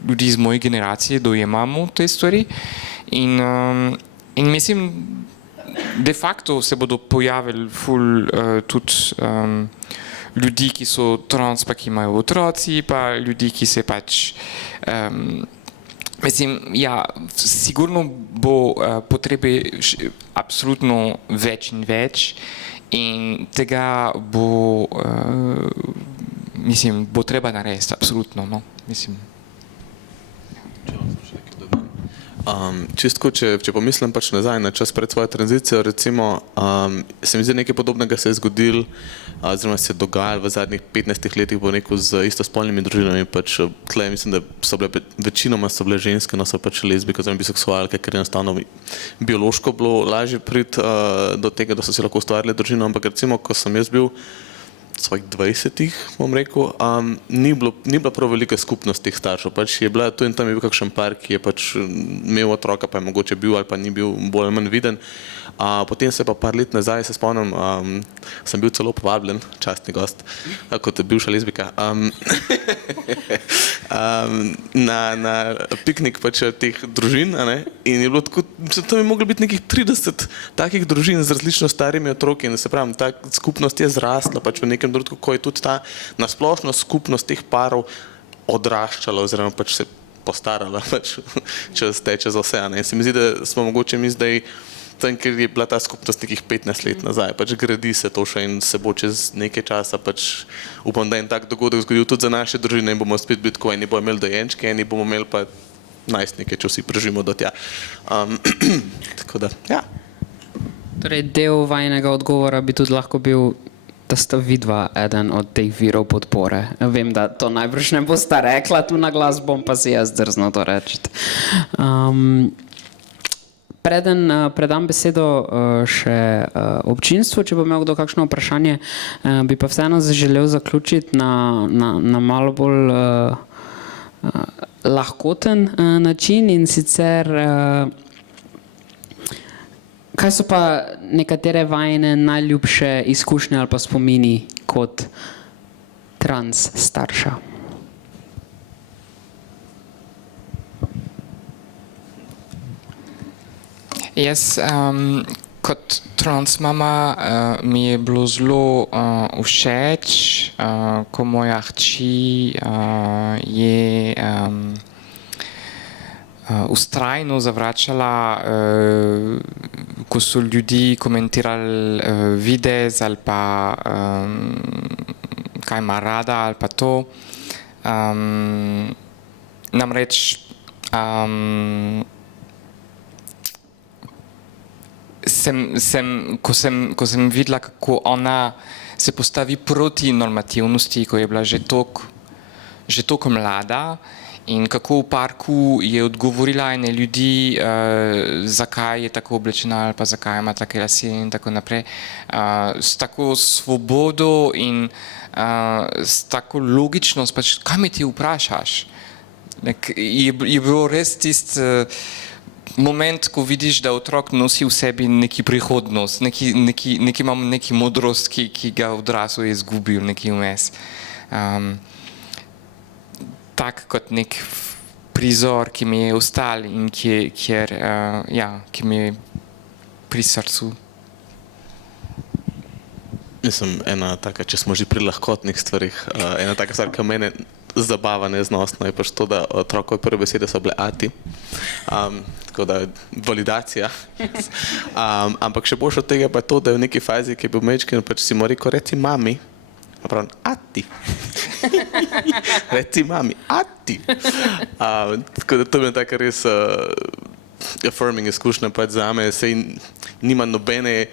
ljudi iz moje generacije dojemamo te stvari. In mislim, de facto se bodo pojavili tudi ljudi, ki so trans, pa ki imajo otroci, pa ljudi, ki se pač Mislim, ja, sigurno bo potrebe absolutno več in več in tega bo, mislim, bo treba narediti, absolutno, no, mislim. Čisto, če pomislim pač nazaj na čas pred svojo tranzicijo, recimo, se mi zdi nekaj podobnega se je zgodilo, oziroma se je dogajalo v zadnjih 15 letih, bo rekel, z istospolnimi družinami, pač tle mislim, da so bile, večinoma so bile ženske, no so pač lezbijke oziroma biseksualke, ker enostavno biološko bilo lažje priti do tega, da so si lahko ustvarili družino, ampak recimo, ko sem jaz bil v svojih 20-ih, bom rekel, ni bila prav velika skupnost teh staršev. Pač je bila, tu in tam je bil kakšen par, ki je pač imel otroka, pa je mogoče bil ali pa ni bil bolj ali manj viden. Potem se pa par let nazaj, se spomnim, sem bil celo povabljen, častni gost, kot bivša lezbika, na piknik pač teh družin, a ne? In je bilo tako, tam je moglo biti nekih 30 takih družin z različno starimi otroki in se pravim, ta skupnost je zrasla pač v nekem trenutku, ko je tudi ta nasplošno skupnost teh parov odraščala oziroma pač se postarala, pač čas teče za vse, a ne? In se mi zdi, da smo mogoče mi zdaj tam, ker je bila ta skupnost nekih 15 let nazaj, pač gradi se to še in se bo čez nekaj časa pač upam, da en tak dogodek zgodil tudi za naše družine in bomo spet bili tako, eni bomo imeli dojenčke, eni bomo imeli pa najstnike, če vsi preživimo do tja. Tako da, ja. Torej, del vajnega odgovora bi tudi lahko bil, da sta vidva eden od teh virov podpore. Vem, da to najbrž ne bosta rekla tu na glas, bom pa si jaz drznil to reči. Preden predam besedo še občinstvu, če bo imel kdo kakšno vprašanje, bi pa vseeno želel zaključiti na malo bolj lahkoten način in sicer kaj so pa nekatere vajine najljubše izkušnje ali pa spomini kot trans starša? Jaz kot trans mama mi je bilo zelo všeč, ko moja hči je vztrajno zavračala, ko so ljudi komentirali videz ali pa kaj ima rada ali pa to. Namreč ko sem videla, kako ona se postavi proti normativnosti, ko je bila že toliko mlada in kako v parku je odgovorila ene ljudi, zakaj je tako oblečena ali pa zakaj ima take lase in tako naprej, s tako svobodo in s tako logičnost, pač kaj me ti vprašaš? Je bilo res tisti moment, ko vidiš, da otrok nosi v sebi neki prihodnost, neki modrost, ki ga odrasel je izgubil, neki vmes. Tak kot nek prizor, ki mi je ostal in ki mi je pri srcu. Mislim, ena taka, če smo že pri lahkotnih stvarih, ena taka stvar, ki mene zabava neznosno, je pač to, da otrokove prve besede so bile ati. Tako da validacija. Ampak še boljše od tega pa je to, da je v neki fazi, ki je bil mečkin, pač si mu rekel, reci mami. A pravim, ati. Reci mami, ati. Tako da to je taka res affirming izkušnja pač zame, sej nima nobene,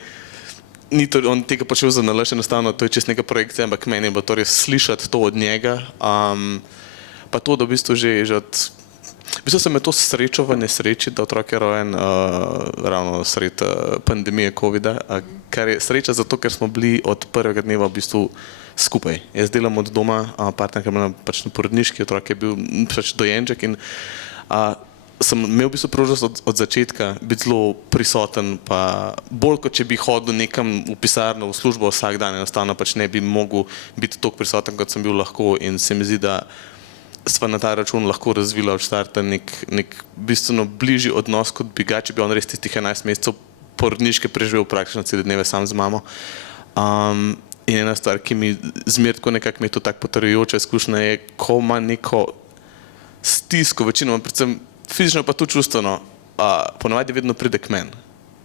ni to, on tega počel za nalaž, enostavno, to je čist neka projekcija, ampak meni je bilo torej slišati to od njega, pa to, da v bistvu že od, v bistvu sem je to srečo v nesreči, da otrok je rojen ravno sred pandemije covida, kar je sreča zato, ker smo bili od prvega dneva v bistvu skupaj. Jaz delam od doma, partnerka je pač na porodniški, otrok je bil pač dojenček in sem imel v bistvu priložnost od začetka biti zelo prisoten, pa bolj kot če bi hodil nekam v pisarno, v službo vsak dan, enostavno pač ne bi mogel biti toliko prisoten, kot sem bil lahko in se mi zdi, da sva na ta račun lahko razvila od štarta nek bistveno bližji odnos, kot bi ga, če bi on res tistih 11 mesecev porodniške preživel praktično cele dneve sam z mamo. In ena stvar, ki mi zmer tako nekako mi je to tako potrjujoča izkušnja, je, ko ima neko stisko, večinoma predvsem fizično pa tudi čustveno, ponavadi vedno pride k meni.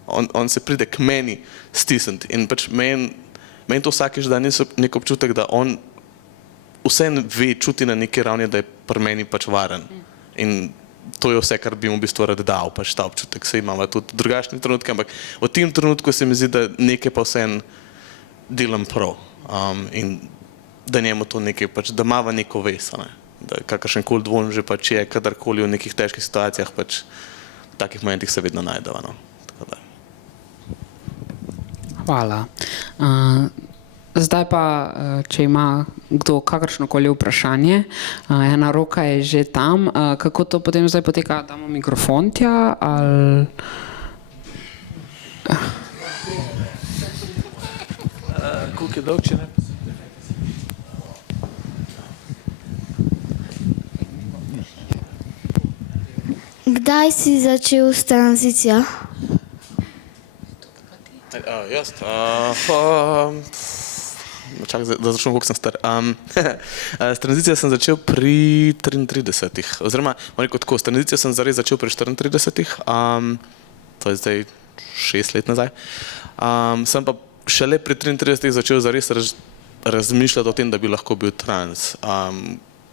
On se pride k meni stisniti in pač meni to vsakeč da nek občutek, da on vseeno ve, čuti na neki ravni, da je pri meni pač varen. In to je vse, kar bi mu v bistvu rad dal, pač ta občutek. Saj imamo tudi drugačne trenutke, ampak v tem trenutku se mi zdi, da nekaj pa vseeno delam prav. In da njemu to nekaj, pač, da imava neko vez, ne? Da kakršenkoli dvom že pač je, kadarkoli v nekih težkih situacijah, pač v takih momentih se vedno najdeva, no. Tako da. Hvala. Zdaj pa, če ima kdo kakršnokoli vprašanje, ena roka je že tam, kako to potem zdaj poteka, damo mikrofon tja ali... Koliko je dolg, če ne? Kdaj si začel s tranzicijo? Jaz? Čakaj, da začnem, koliko sem star. S tranzicijo sem začel pri 33. Oziroma, rekel tako, s tranzicijo sem zares začel pri 34. To je zdaj 6 let nazaj. Sem pa šele pri 33 začel zares razmišljati o tem, da bi lahko bil trans.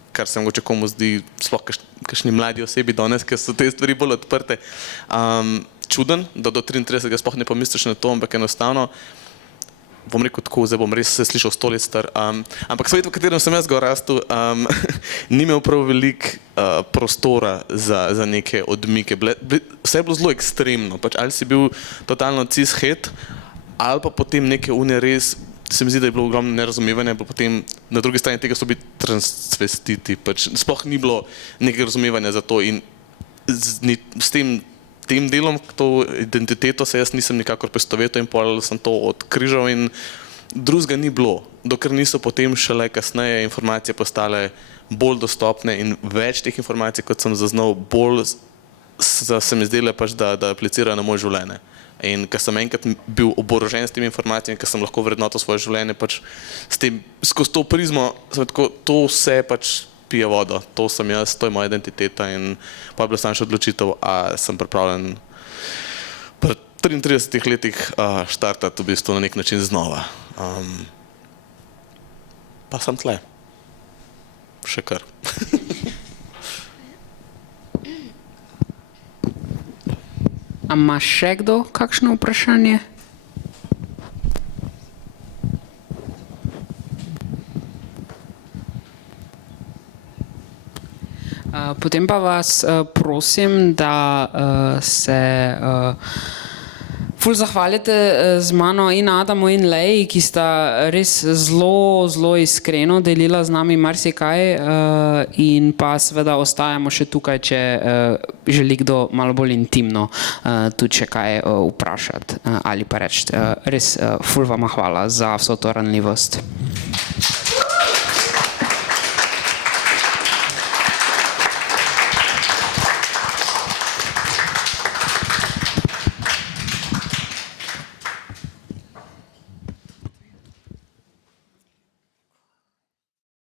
Kar se mogoče komu zdi, sploh kakšni mladi osebi danes, ker so te stvari bolj odprte, čuden, da do 33 sploh ne pomisliš na to, ampak enostavno, bom rekel tako, zdaj bom res se slišal 100 let star, ampak svet, v katerem sem jaz rastel, ni imel prav veliko prostora za neke odmike. Vse je bilo zelo ekstremno, pač ali si bil totalno cis-het, ali pa potem neke res, se mi zdi, da je bilo ogromno nerazumevanja, pa potem na drugi strani tega so bili transvestiti, pač sploh ni bilo nekega razumevanja za to in s tem delom, to identiteto se jaz nisem nikakor poistovetil in pol sem to odkrižal in drugega ni bilo, dokler niso potem šele kasneje informacije postale bolj dostopne in več teh informacij, kot sem zaznal, bolj se mi zdele pač, da aplicirajo na moje življenje. In ker sem enkrat bil oborožen s temi informacijami, ker sem lahko vrednotil svoje življenje, pač skozi to prizmo, sem tako, to vse pač pije vodo, to sem jaz, to je moja identiteta in pa je bila samo še odločitev, a sem pripravljen pri 33 letih štartati v bistvu na nek način znova. Pa sem tle. Še kar. A ima še kdo kakšno vprašanje? Potem pa vas prosim, da se ful zahvalite z mano in Adamu in Leji, ki sta res zelo iskreno delila z nami marsikaj in pa seveda ostajamo še tukaj, če želi kdo malo bolj intimno tudi še kaj vprašati ali pa reči. Res ful vama hvala za vso to ranljivost.